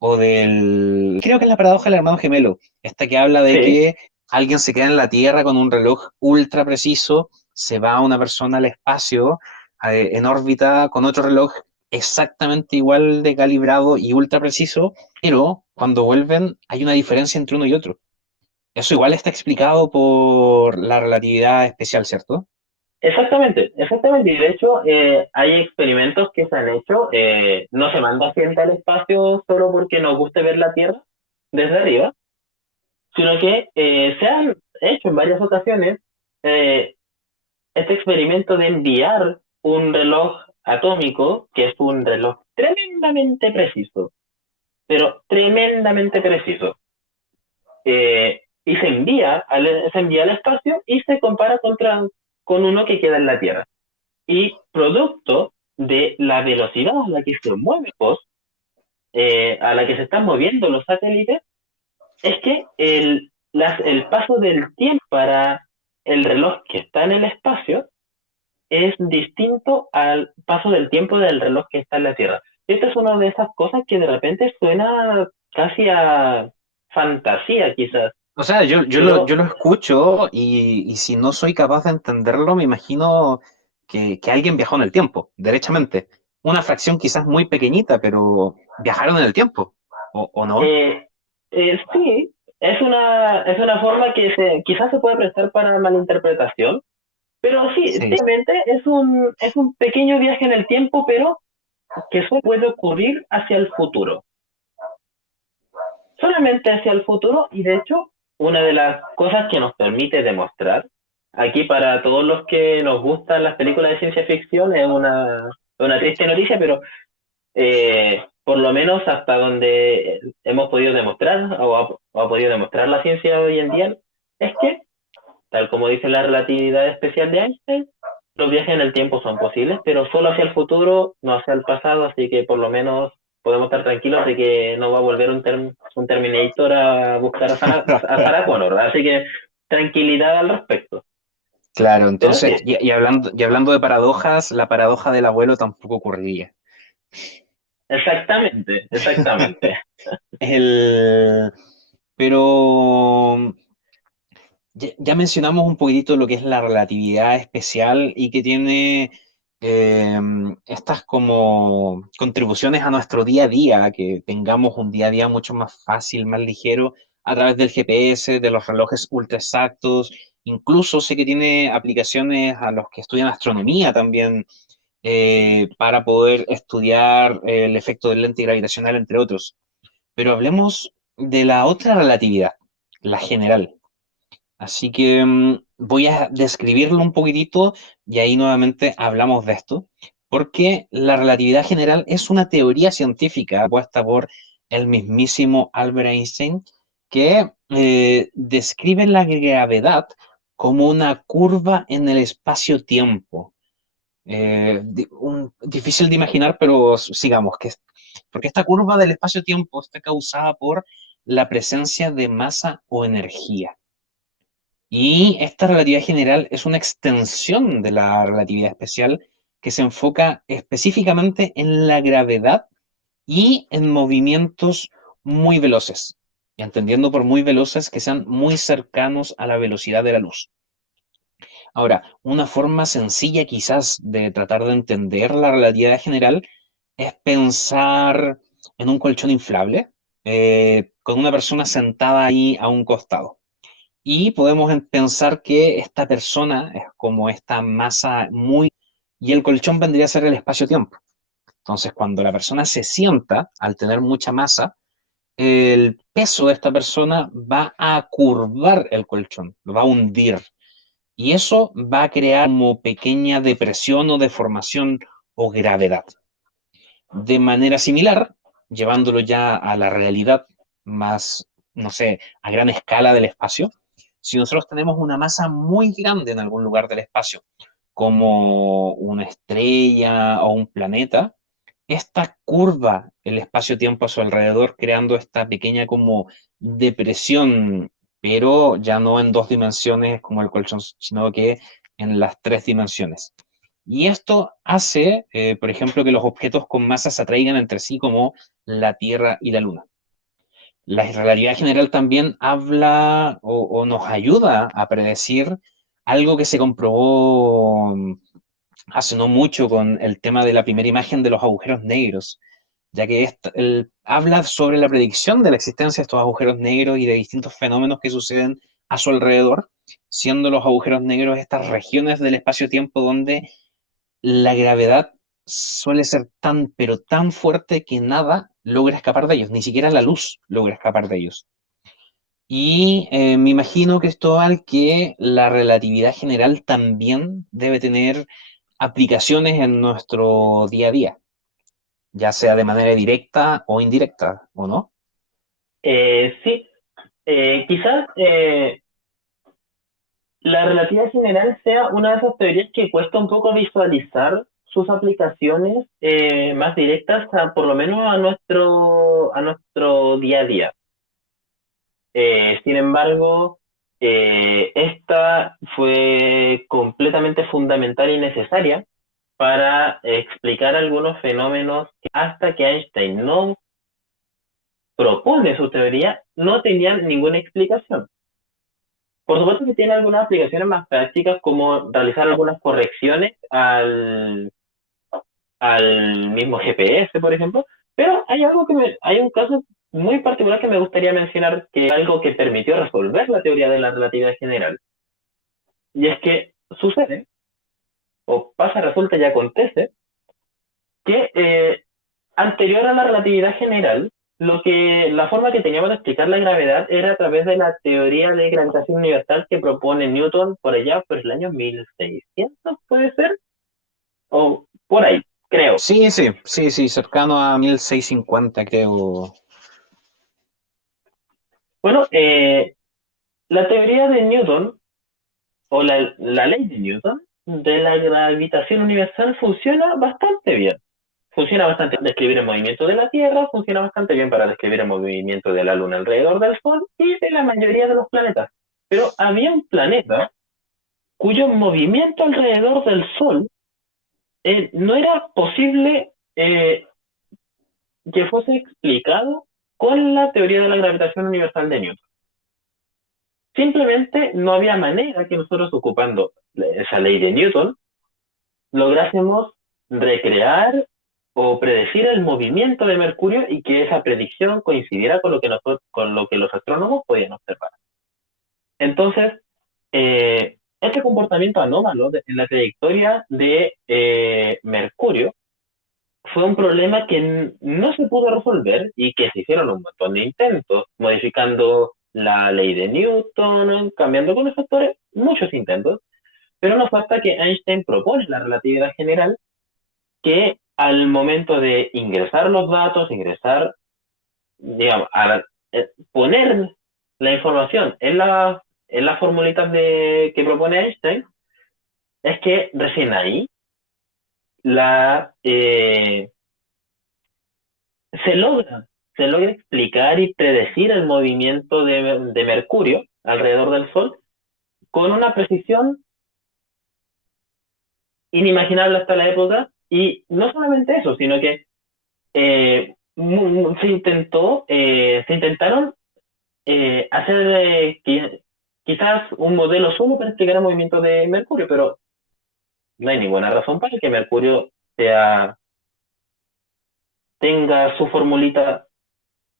creo que es la paradoja del hermano gemelo, esta que habla de Sí, que alguien se queda en la Tierra con un reloj ultra preciso, se va una persona al espacio en órbita con otro reloj exactamente igual de calibrado y ultra preciso, pero cuando vuelven hay una diferencia entre uno y otro. Eso igual está explicado por la relatividad especial, ¿cierto? exactamente, exactamente. Y de hecho, hay experimentos que se han hecho. No se manda gente al espacio solo porque nos guste ver la Tierra desde arriba, sino que se han hecho en varias ocasiones eh, este experimento de enviar un reloj atómico, que es un reloj tremendamente preciso, pero tremendamente preciso. Y se envía al espacio y se compara con uno que queda en la Tierra. Y producto de la velocidad a la que se mueve a la que se están moviendo los satélites, es que el paso del tiempo para el reloj que está en el espacio es distinto al paso del tiempo del reloj que está en la Tierra. Esta es una de esas cosas que de repente suena casi a fantasía, quizás, O sea, yo pero lo escucho y si no soy capaz de entenderlo, me imagino que alguien viajó en el tiempo, derechamente. Una fracción quizás muy pequeñita, pero viajaron en el tiempo, o no? eh, sí, es una forma que quizás se puede prestar para malinterpretación, pero sí, Sí. técnicamente es un pequeño viaje en el tiempo, pero que eso puede ocurrir hacia el futuro. Solamente hacia el futuro, y de hecho, una de las cosas que nos permite demostrar, aquí para todos los que nos gustan las películas de ciencia ficción, es una triste noticia, pero por lo menos hasta donde hemos podido demostrar, o ha podido demostrar la ciencia hoy en día, es que, tal como dice la relatividad especial de Einstein, los viajes en el tiempo son posibles, pero solo hacia el futuro, no hacia el pasado, así que por lo menos podemos estar tranquilos de que no va a volver un Terminator a buscar a Sarah Connor, así que tranquilidad al respecto. Claro, Pero entonces, sí, y hablando de paradojas, la paradoja del abuelo tampoco ocurriría. exactamente, exactamente. El, pero ya mencionamos un poquitito lo que es la relatividad especial y que tiene estas como contribuciones a nuestro día a día, que tengamos un día a día mucho más fácil, más ligero, a través del GPS, de los relojes ultra exactos. Incluso sé que tiene aplicaciones a los que estudian astronomía también, para poder estudiar el efecto del lente gravitacional, entre otros. Pero hablemos de la otra relatividad, la general. Así que voy a describirlo un poquitito y ahí nuevamente hablamos de esto, porque la relatividad general es una teoría científica puesta por el mismísimo Albert Einstein que describe la gravedad como una curva en el espacio-tiempo. Difícil de imaginar, pero sigamos, porque esta curva del espacio-tiempo está causada por la presencia de masa o energía. Y esta relatividad general es una extensión de la relatividad especial que se enfoca específicamente en la gravedad y en movimientos muy veloces, y entendiendo por muy veloces que sean muy cercanos a la velocidad de la luz. Ahora, una forma sencilla quizás de tratar de entender la relatividad general es pensar en un colchón inflable, con una persona sentada ahí a un costado. Y podemos pensar que esta persona es como esta masa muy... Y el colchón vendría a ser el espacio-tiempo. Entonces, cuando la persona se sienta, al tener mucha masa, el peso de esta persona va a curvar el colchón, lo va a hundir. Y eso va a crear como pequeña depresión o deformación o gravedad. De manera similar, llevándolo ya a la realidad más, no sé, a gran escala del espacio, si nosotros tenemos una masa muy grande en algún lugar del espacio, como una estrella o un planeta, esta curva el espacio-tiempo a su alrededor, creando esta pequeña como depresión, pero ya no en dos dimensiones como el colchón, sino que en las tres dimensiones. Y esto hace, por ejemplo, que los objetos con masa se atraigan entre sí como la Tierra y la Luna. La relatividad general también habla o nos ayuda a predecir algo que se comprobó hace no mucho con el tema de la primera imagen de los agujeros negros, ya que habla sobre la predicción de la existencia de estos agujeros negros y de distintos fenómenos que suceden a su alrededor, siendo los agujeros negros estas regiones del espacio-tiempo donde la gravedad suele ser tan, pero tan fuerte que nada logra escapar de ellos, ni siquiera la luz logra escapar de ellos. Y me imagino, Cristóbal, que la relatividad general también debe tener aplicaciones en nuestro día a día, ya sea de manera directa o indirecta, ¿o no? Sí, quizás la relatividad general sea una de esas teorías que cuesta un poco visualizar sus aplicaciones más directas, por lo menos a nuestro día a día. Sin embargo, esta fue completamente fundamental y necesaria para explicar algunos fenómenos que hasta que Einstein no propone su teoría, no tenían ninguna explicación. Por supuesto que tiene algunas aplicaciones más prácticas, como realizar algunas correcciones al mismo GPS, por ejemplo, pero hay un caso muy particular que me gustaría mencionar, que es algo que permitió resolver la teoría de la relatividad general. Y es que sucede, o pasa, resulta y acontece, que anterior a la relatividad general, la forma que teníamos de explicar la gravedad era a través de la teoría de gravitación universal que propone Newton por allá, por el año 1600, puede ser, o por ahí, creo. Sí, sí, sí, sí, cercano a 1650, creo. Bueno, la teoría de Newton, o la ley de Newton, de la gravitación universal funciona bastante bien. Funciona bastante bien para describir el movimiento de la Tierra, funciona bastante bien para describir el movimiento de la Luna alrededor del Sol y de la mayoría de los planetas. Pero había un planeta cuyo movimiento alrededor del Sol no era posible que fuese explicado con la teoría de la gravitación universal de Newton. Simplemente no había manera que nosotros, ocupando esa ley de Newton, lográsemos recrear o predecir el movimiento de Mercurio y que esa predicción coincidiera con lo que los astrónomos podían observar. Entonces, este comportamiento anómalo en la trayectoria de Mercurio fue un problema que no se pudo resolver y que se hicieron un montón de intentos, modificando la ley de Newton, cambiando con los factores, muchos intentos, pero no fue hasta que Einstein propone la relatividad general que al momento de ingresar los datos, digamos, poner la información en las formulitas que propone Einstein, es que recién ahí la, se logra, se logra explicar y predecir el movimiento de Mercurio alrededor del Sol con una precisión inimaginable hasta la época. Y no solamente eso, sino que se intentaron hacer quizás un modelo solo para explicar el movimiento de Mercurio, pero no hay ninguna razón para que Mercurio tenga su formulita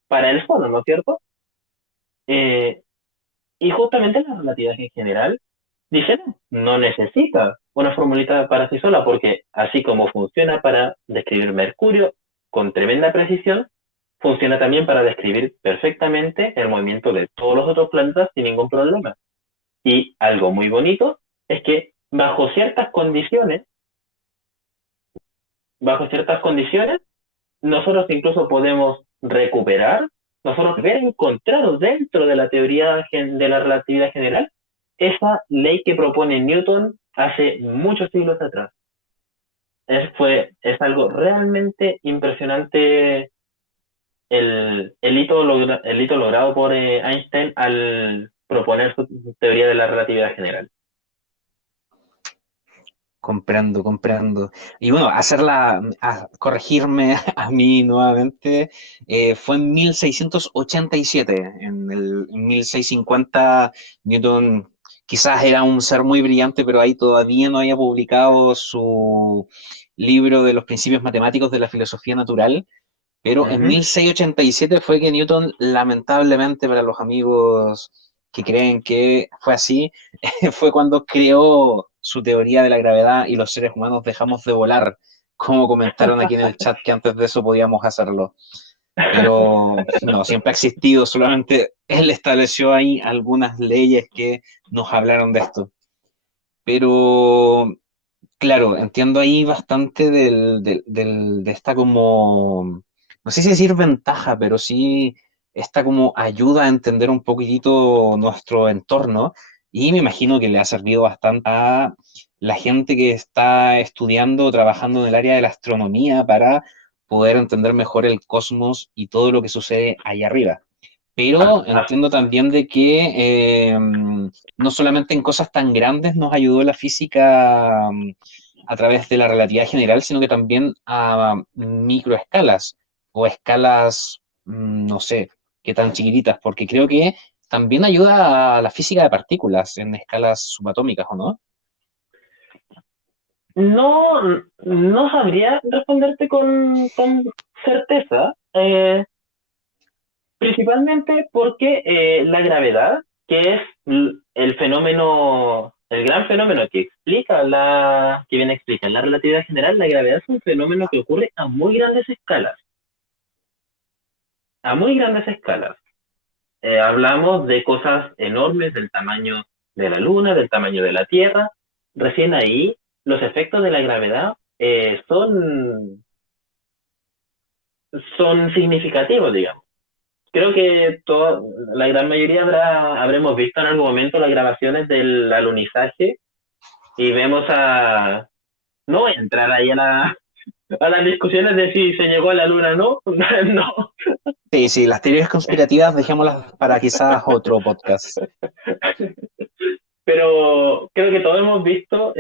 para el Sol, ¿no es cierto? Eh, y justamente la relatividad en general dice no necesita una formulita para sí sola, porque así como funciona para describir Mercurio con tremenda precisión, funciona también para describir perfectamente el movimiento de todos los otros planetas sin ningún problema. Y algo muy bonito es que bajo ciertas condiciones, nosotros incluso podemos recuperar, nosotros haber encontrado dentro de la teoría de la relatividad general esa ley que propone Newton hace muchos siglos atrás. Es algo realmente impresionante el hito logrado por Einstein al proponer su teoría de la relatividad general. Comprendo, comprendo. Y bueno, corregirme a mí nuevamente, fue en 1687. En 1650, Newton quizás era un ser muy brillante, pero ahí todavía no había publicado su libro de los principios matemáticos de la filosofía natural. Pero en Ujú. 1687 fue que Newton, lamentablemente para los amigos que creen que fue así, fue cuando creó su teoría de la gravedad y los seres humanos dejamos de volar, como comentaron aquí en el chat que antes de eso podíamos hacerlo. Pero no, siempre ha existido, solamente él estableció ahí algunas leyes que nos hablaron de esto. Pero claro, entiendo ahí bastante de esta como, no sé si decir ventaja, pero sí esta como ayuda a entender un poquitito nuestro entorno, y me imagino que le ha servido bastante a la gente que está estudiando o trabajando en el área de la astronomía para poder entender mejor el cosmos y todo lo que sucede ahí arriba. Ah, Pero ah, entiendo también de que no solamente en cosas tan grandes nos ayudó la física a través de la relatividad general, sino que también a microescalas o escalas, no sé, qué tan chiquititas, porque creo que también ayuda a la física de partículas en escalas subatómicas, ¿o no? no, no sabría responderte con certeza, principalmente porque la gravedad, que es el gran fenómeno que viene a explicar la relatividad general, la gravedad es un fenómeno que ocurre a muy grandes escalas. Hablamos de cosas enormes del tamaño de la Luna, del tamaño de la Tierra. Recién ahí, los efectos de la gravedad son significativos, digamos. Creo que la gran mayoría habremos visto en algún momento las grabaciones del alunizaje y vemos no voy a entrar ahí a las discusiones de si se llegó a la Luna o no. No. Sí, sí, las teorías conspirativas dejémoslas para quizás otro podcast. Pero creo que todos hemos visto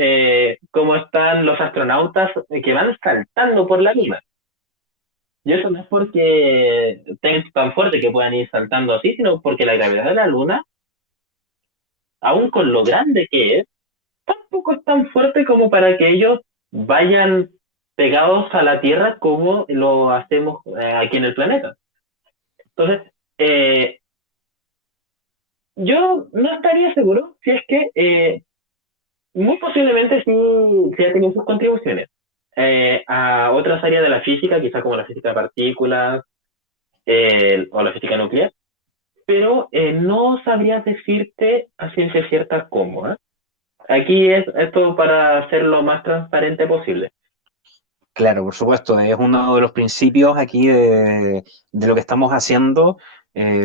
cómo están los astronautas que van saltando por la Luna. Y eso no es porque estén tan fuerte que puedan ir saltando así, sino porque la gravedad de la Luna, aun con lo grande que es, tampoco es tan fuerte como para que ellos vayan pegados a la Tierra como lo hacemos aquí en el planeta. Entonces, yo no estaría seguro si es que muy posiblemente sí ha tenido sus contribuciones a otras áreas de la física, quizá como la física de partículas o la física nuclear, pero no sabría decirte a ciencia cierta cómo. Aquí es esto para hacerlo lo más transparente posible. Claro, por supuesto, es uno de los principios aquí de lo que estamos haciendo.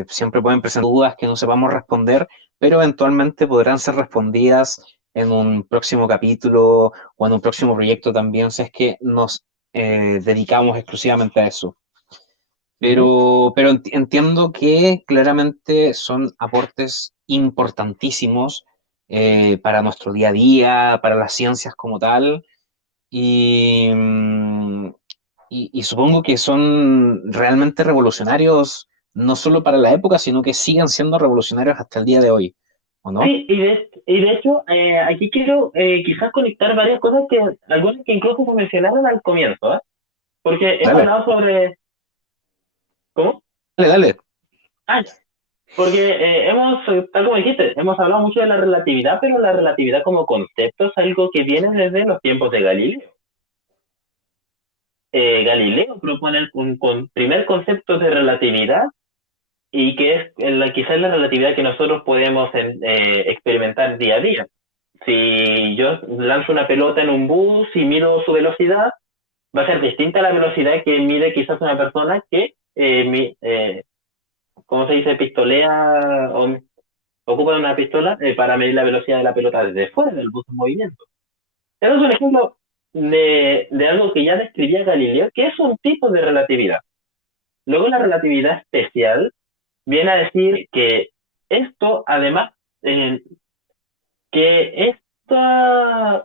Siempre pueden presentar dudas que no sepamos responder, pero eventualmente podrán ser respondidas en un próximo capítulo o en un próximo proyecto también, si es que nos dedicamos exclusivamente a eso. Ujú. Pero entiendo que claramente son aportes importantísimos para nuestro día a día, para las ciencias como tal. Y, y supongo que son realmente revolucionarios, no solo para la época, sino que siguen siendo revolucionarios hasta el día de hoy, ¿o no? Sí, y de hecho, aquí quiero quizás conectar varias cosas algunas que incluso se mencionaron al comienzo, ¿eh? Porque hemos Dale, hablado sobre. ¿Cómo? dale, dale. Ah, ya. Porque tal como dijiste, hemos hablado mucho de la relatividad, pero la relatividad como concepto es algo que viene desde los tiempos de Galileo. Galileo propone primer concepto de relatividad y que es quizás la relatividad que nosotros podemos experimentar día a día. Si yo lanzo una pelota en un bus y mido su velocidad, va a ser distinta a la velocidad que mide quizás una persona que, ¿cómo se dice? Pistolea o ocupa una pistola para medir la velocidad de la pelota desde fuera del bus en movimiento. Eso es un ejemplo de algo que ya describía Galileo, que es un tipo de relatividad. Luego la relatividad especial viene a decir que esto, además, eh, que estas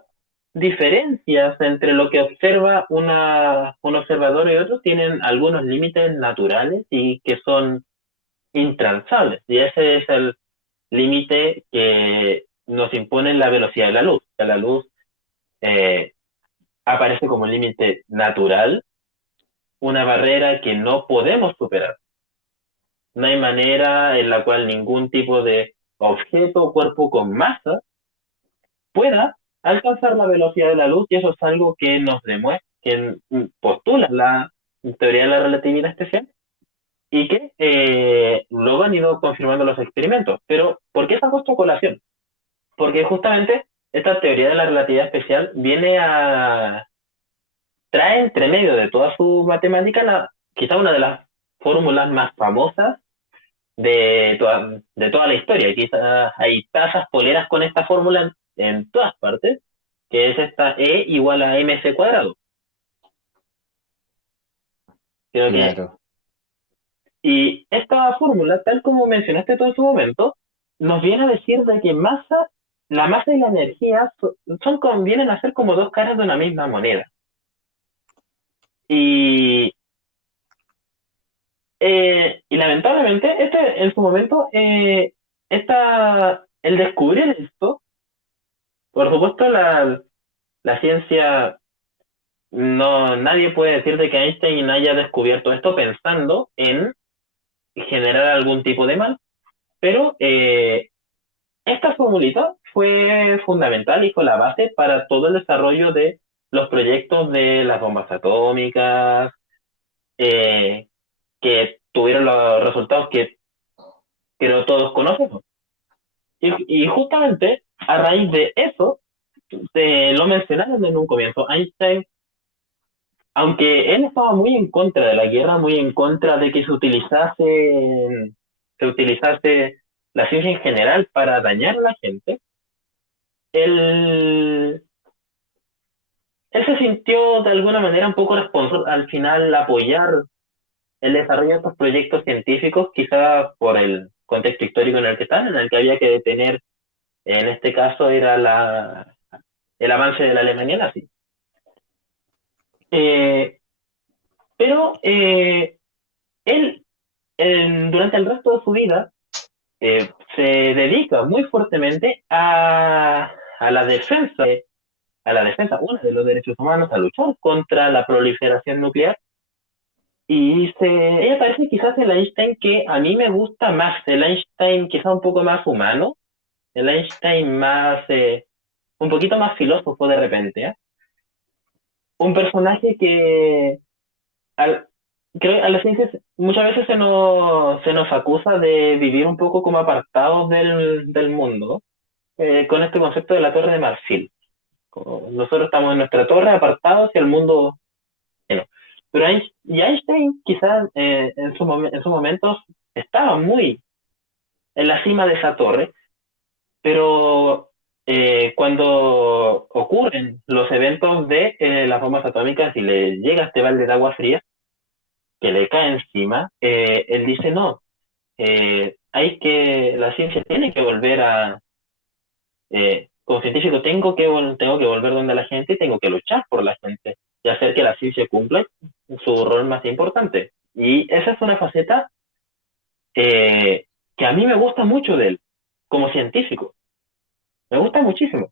diferencias entre lo que observa un observador y otro tienen algunos límites naturales y que son intransables. Y ese es el límite que nos impone la velocidad de la luz. La luz eh, aparece como límite natural, una barrera que no podemos superar. No hay manera en la cual ningún tipo de objeto o cuerpo con masa pueda alcanzar la velocidad de la luz, y eso es algo que nos demuestra, que postula la teoría de la relatividad especial y que luego han ido confirmando los experimentos. Pero, ¿por qué se ha puesto a colación? Porque justamente esta teoría de la relatividad especial trae entre medio de toda su matemática quizá una de las fórmulas más famosas de toda la historia. Quizás hay tazas poleras con esta fórmula en todas partes, que es esta E igual a mc cuadrado. Creo que, Claro. y esta fórmula, tal como mencionaste todo en su momento, nos viene a decir de que la masa y la energía vienen a ser como dos caras de una misma moneda. Y, y lamentablemente, en su momento, el descubrir esto, por supuesto, la ciencia, no, nadie puede decir de que Einstein haya descubierto esto pensando en generar algún tipo de mal, pero esta formulita fue fundamental y fue la base para todo el desarrollo de los proyectos de las bombas atómicas, eh, que tuvieron los resultados que creo todos conocemos. Y justamente a raíz de eso, lo mencionaron en un comienzo, Einstein, aunque él estaba muy en contra de la guerra, muy en contra de que se utilizase la ciencia en general para dañar a la gente, él, él se sintió de alguna manera un poco responsable al final apoyar el desarrollo de estos proyectos científicos, quizás por el contexto histórico en el que están, en el que había que detener, en este caso era el avance de la Alemania nazi. Eh, pero él, durante el resto de su vida, se dedica muy fuertemente a la defensa, uno, de los derechos humanos, a luchar contra la proliferación nuclear. Ella parece quizás el Einstein que a mí me gusta más, el Einstein quizás un poco más humano, el Einstein más, un poquito más filósofo de repente, ¿eh? Un personaje que al, creo que a las ciencias muchas veces se nos acusa de vivir un poco como apartados del mundo, con este concepto de la torre de marfil. Como nosotros estamos en nuestra torre apartados y el mundo lleno. Pero Einstein quizás en sus momentos estaba muy en la cima de esa torre, pero cuando ocurren los eventos de las bombas atómicas y le llega este balde de agua fría que le cae encima, él dice no, la ciencia tiene que volver como científico tengo que volver donde la gente y tengo que luchar por la gente y hacer que la ciencia cumpla su rol más importante. Y esa es una faceta que a mí me gusta mucho de él, como científico. Me gusta muchísimo.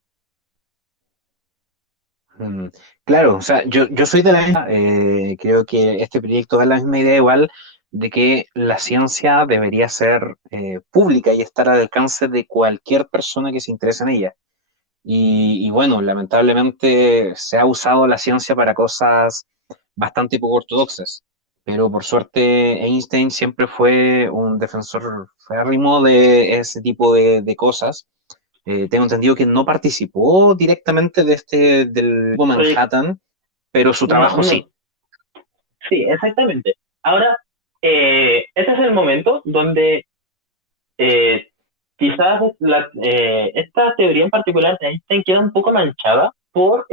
Mm, claro, o sea, yo soy de la misma, creo que este proyecto da la misma idea igual de que la ciencia debería ser pública y estar al alcance de cualquier persona que se interese en ella. Y bueno, lamentablemente se ha usado la ciencia para cosas bastante poco ortodoxas. Pero por suerte Einstein siempre fue un defensor férrimo de ese tipo de cosas. Tengo entendido que no participó directamente del grupo Proyecto, Manhattan, pero su no, trabajo no, sí. sí, exactamente. Ahora, este es el momento donde eh, quizás esta teoría en particular de Einstein queda un poco manchada por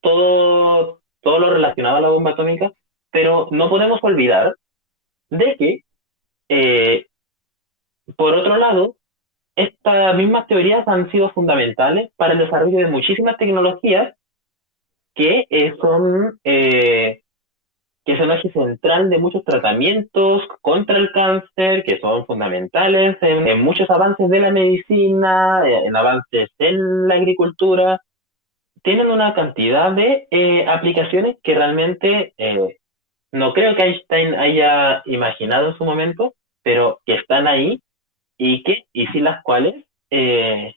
todo lo relacionado a la bomba atómica, pero no podemos olvidar de que, eh, por otro lado, estas mismas teorías han sido fundamentales para el desarrollo de muchísimas tecnologías que que son eje central de muchos tratamientos contra el cáncer, que son fundamentales en muchos avances de la medicina, en avances en la agricultura. Tienen una cantidad de aplicaciones que realmente no creo que Einstein haya imaginado en su momento, pero que están ahí y sin las cuales eh,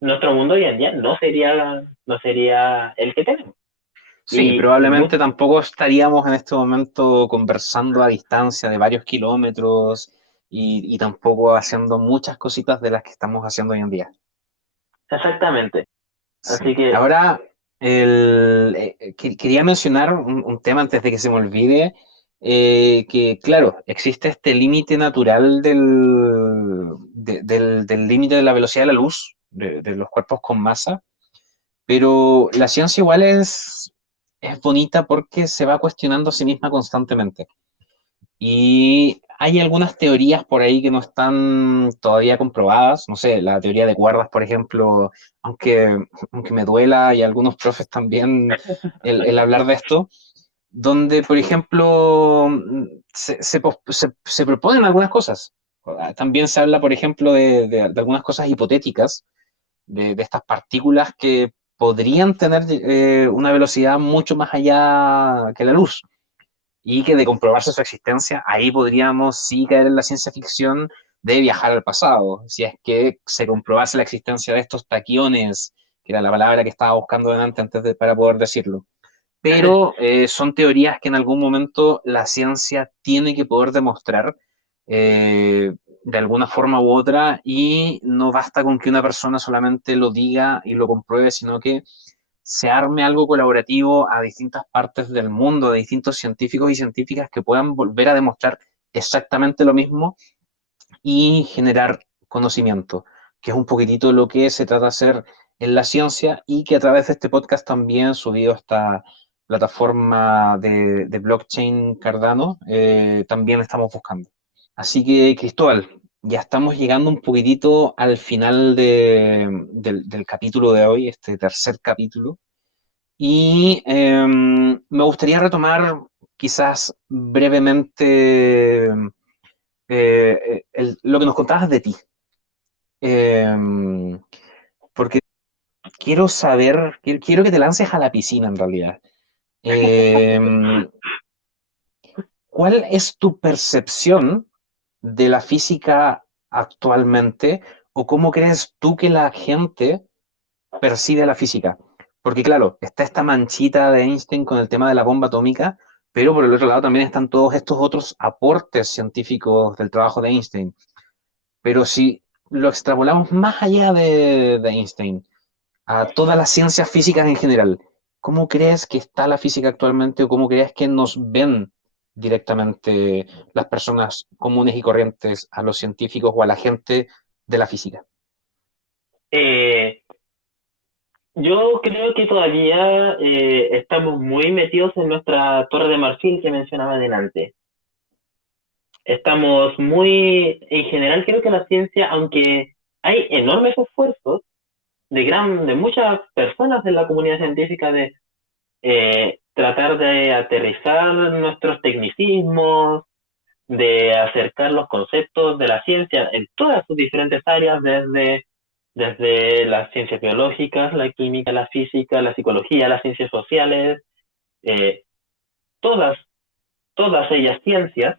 nuestro mundo hoy en día no sería el que tenemos. Sí, Y probablemente tampoco estaríamos en este momento conversando a distancia de varios kilómetros y tampoco haciendo muchas cositas de las que estamos haciendo hoy en día. exactamente. Sí. Así que Ahora, quería mencionar un tema antes de que se me olvide, que claro, existe este límite natural del límite de la velocidad de la luz, de los cuerpos con masa, pero la ciencia igual es bonita porque se va cuestionando a sí misma constantemente. Y hay algunas teorías por ahí que no están todavía comprobadas. No sé, la teoría de cuerdas, por ejemplo, aunque me duela y a algunos profes también el hablar de esto, donde, por ejemplo, se proponen algunas cosas. También se habla, por ejemplo, de algunas cosas hipotéticas, de estas partículas que podrían tener una velocidad mucho más allá que la luz y que de comprobarse su existencia, ahí podríamos sí caer en la ciencia ficción de viajar al pasado, si es que se comprobase la existencia de estos taquiones, que era la palabra que estaba buscando delante para poder decirlo. Pero son teorías que en algún momento la ciencia tiene que poder demostrar de alguna forma u otra y no basta con que una persona solamente lo diga y lo compruebe, sino que se arme algo colaborativo a distintas partes del mundo, de distintos científicos y científicas que puedan volver a demostrar exactamente lo mismo y generar conocimiento, que es un poquitito lo que se trata de hacer en la ciencia y que a través de este podcast también subido a esta plataforma de blockchain Cardano, también estamos buscando. Así que, Cristóbal, ya estamos llegando un poquitito al final del capítulo de hoy, este tercer capítulo. Y me gustaría retomar quizás brevemente lo que nos contabas de ti. Eh, Porque quiero saber, quiero que te lances a la piscina en realidad. Eh, ¿Cuál es tu percepción de la física actualmente o cómo crees tú que la gente percibe la física? Porque claro, está esta manchita de Einstein con el tema de la bomba atómica, pero por el otro lado también están todos estos otros aportes científicos del trabajo de Einstein. Pero si lo extrapolamos más allá de Einstein, a todas las ciencias físicas en general, ¿cómo crees que está la física actualmente o cómo crees que nos ven directamente las personas comunes y corrientes a los científicos o a la gente de la física? eh, yo creo que todavía estamos muy metidos en nuestra torre de marfil que mencionaba adelante. Estamos en general creo que la ciencia, aunque hay enormes esfuerzos de muchas personas de la comunidad científica de tratar de aterrizar nuestros tecnicismos, de acercar los conceptos de la ciencia en todas sus diferentes áreas, desde las ciencias biológicas, la química, la física, la psicología, las ciencias sociales, eh, todas, todas ellas ciencias,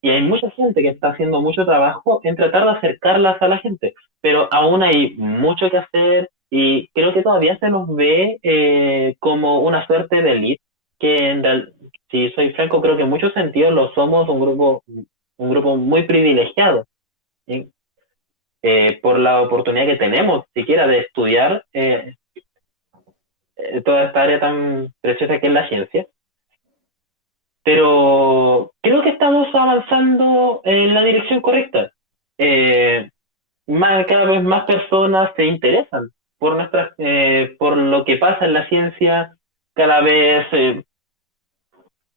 y hay mucha gente que está haciendo mucho trabajo en tratar de acercarlas a la gente, pero aún hay mucho que hacer y creo que todavía se nos ve como una suerte de elite, que si soy franco, creo que en muchos sentidos lo somos un grupo muy privilegiado, ¿sí? Por la oportunidad que tenemos siquiera de estudiar toda esta área tan preciosa que es la ciencia. Pero creo que estamos avanzando en la dirección correcta. Eh, cada vez más personas se interesan por lo que pasa en la ciencia. Cada vez,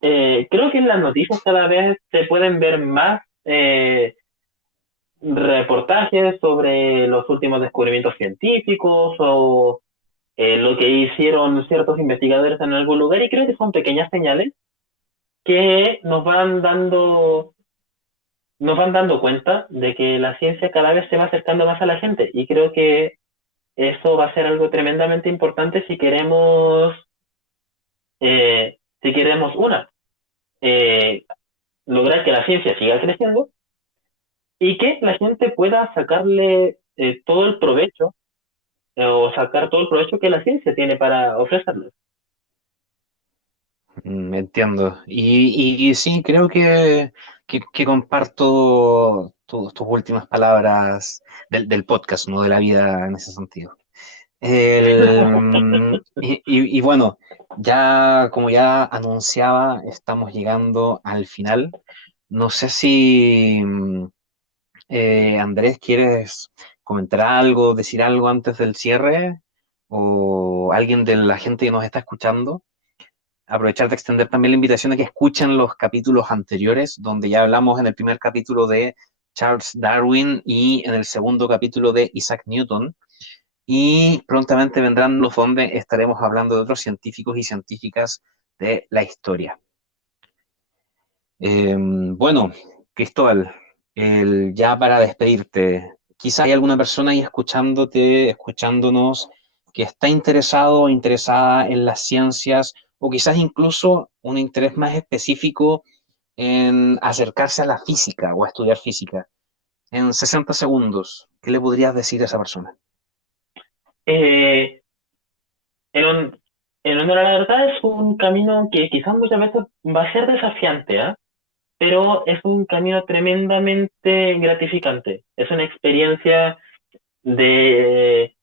creo que en las noticias cada vez se pueden ver más reportajes sobre los últimos descubrimientos científicos o lo que hicieron ciertos investigadores en algún lugar, y creo que son pequeñas señales que nos van dando cuenta de que la ciencia cada vez se va acercando más a la gente, y creo que eso va a ser algo tremendamente importante si queremos eh, lograr que la ciencia siga creciendo y que la gente pueda sacarle todo el provecho o sacar todo el provecho que la ciencia tiene para ofrecernos. Entiendo. Y sí, creo que comparto tus últimas palabras del podcast, no de la vida en ese sentido. Y bueno, ya como ya anunciaba, estamos llegando al final. No sé si Andrés, ¿quieres comentar algo, decir algo antes del cierre? ¿O alguien de la gente que nos está escuchando? Aprovechar de extender también la invitación a que escuchen los capítulos anteriores, donde ya hablamos en el primer capítulo de Charles Darwin y en el segundo capítulo de Isaac Newton. Y prontamente vendrán los donde estaremos hablando de otros científicos y científicas de la historia. Bueno, Cristóbal, ya para despedirte, quizá hay alguna persona ahí escuchándote, escuchándonos, que está interesado o interesada en las ciencias, o quizás incluso un interés más específico en acercarse a la física o a estudiar física. En 60 segundos, ¿qué le podrías decir a esa persona? Eh, en, un, en honor a la verdad, es un camino que quizás muchas veces va a ser desafiante, ¿ah? Pero es un camino tremendamente gratificante. Es una experiencia de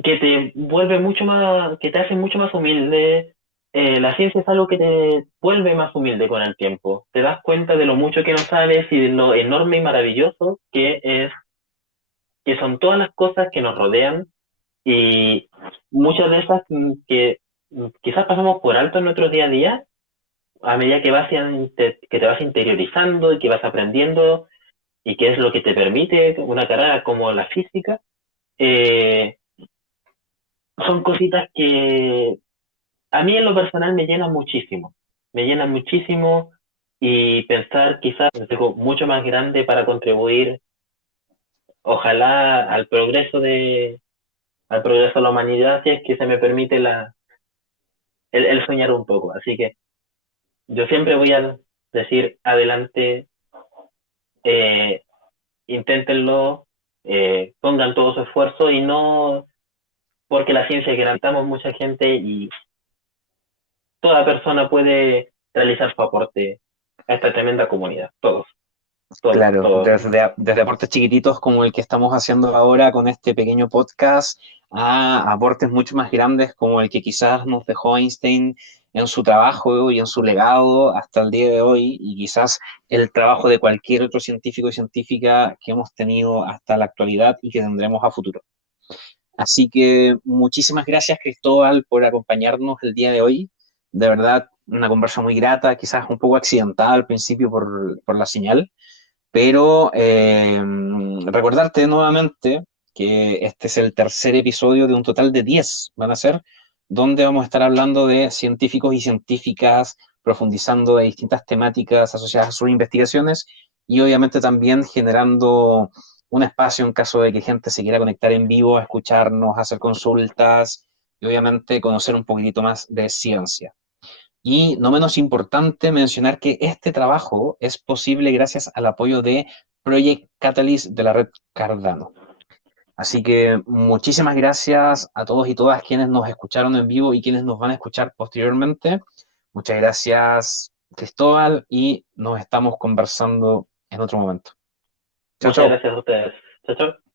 que te vuelve mucho más, que te hace mucho más humilde. La ciencia es algo que te vuelve más humilde con el tiempo. Te das cuenta de lo mucho que no sabes y de lo enorme y maravilloso que son todas las cosas que nos rodean, y muchas de esas que quizás pasamos por alto en nuestro día a día, a medida que te vas interiorizando y que vas aprendiendo, y que es lo que te permite una carrera como la física. eh, Son cositas que a mí en lo personal me llenan muchísimo, y pensar quizás en algo mucho más grande para contribuir, ojalá al progreso de la humanidad, si es que se me permite el soñar un poco. Así que yo siempre voy a decir, adelante, eh, inténtenlo, pongan todo su esfuerzo, y no porque la ciencia que necesitamos mucha gente, y toda persona puede realizar su aporte a esta tremenda comunidad. Todos, todos, Claro, todos. desde aportes chiquititos como el que estamos haciendo ahora con este pequeño podcast, a aportes mucho más grandes como el que quizás nos dejó Einstein en su trabajo y en su legado hasta el día de hoy, y quizás el trabajo de cualquier otro científico y científica que hemos tenido hasta la actualidad y que tendremos a futuro. Así que muchísimas gracias, Cristóbal, por acompañarnos el día de hoy. De verdad, una conversa muy grata, quizás un poco accidentada al principio por la señal, pero recordarte nuevamente que este es el tercer episodio de un total de 10, van a ser, donde vamos a estar hablando de científicos y científicas, profundizando de distintas temáticas asociadas a sus investigaciones, y obviamente también generando un espacio en caso de que gente se quiera conectar en vivo, a escucharnos, a hacer consultas y obviamente conocer un poquitito más de ciencia. Y no menos importante mencionar que este trabajo es posible gracias al apoyo de Project Catalyst de la red Cardano. Así que muchísimas gracias a todos y todas quienes nos escucharon en vivo y quienes nos van a escuchar posteriormente. Muchas gracias, Cristóbal, y nos estamos conversando en otro momento. Chao, Muchas chao. gracias a ustedes. Chao, chao.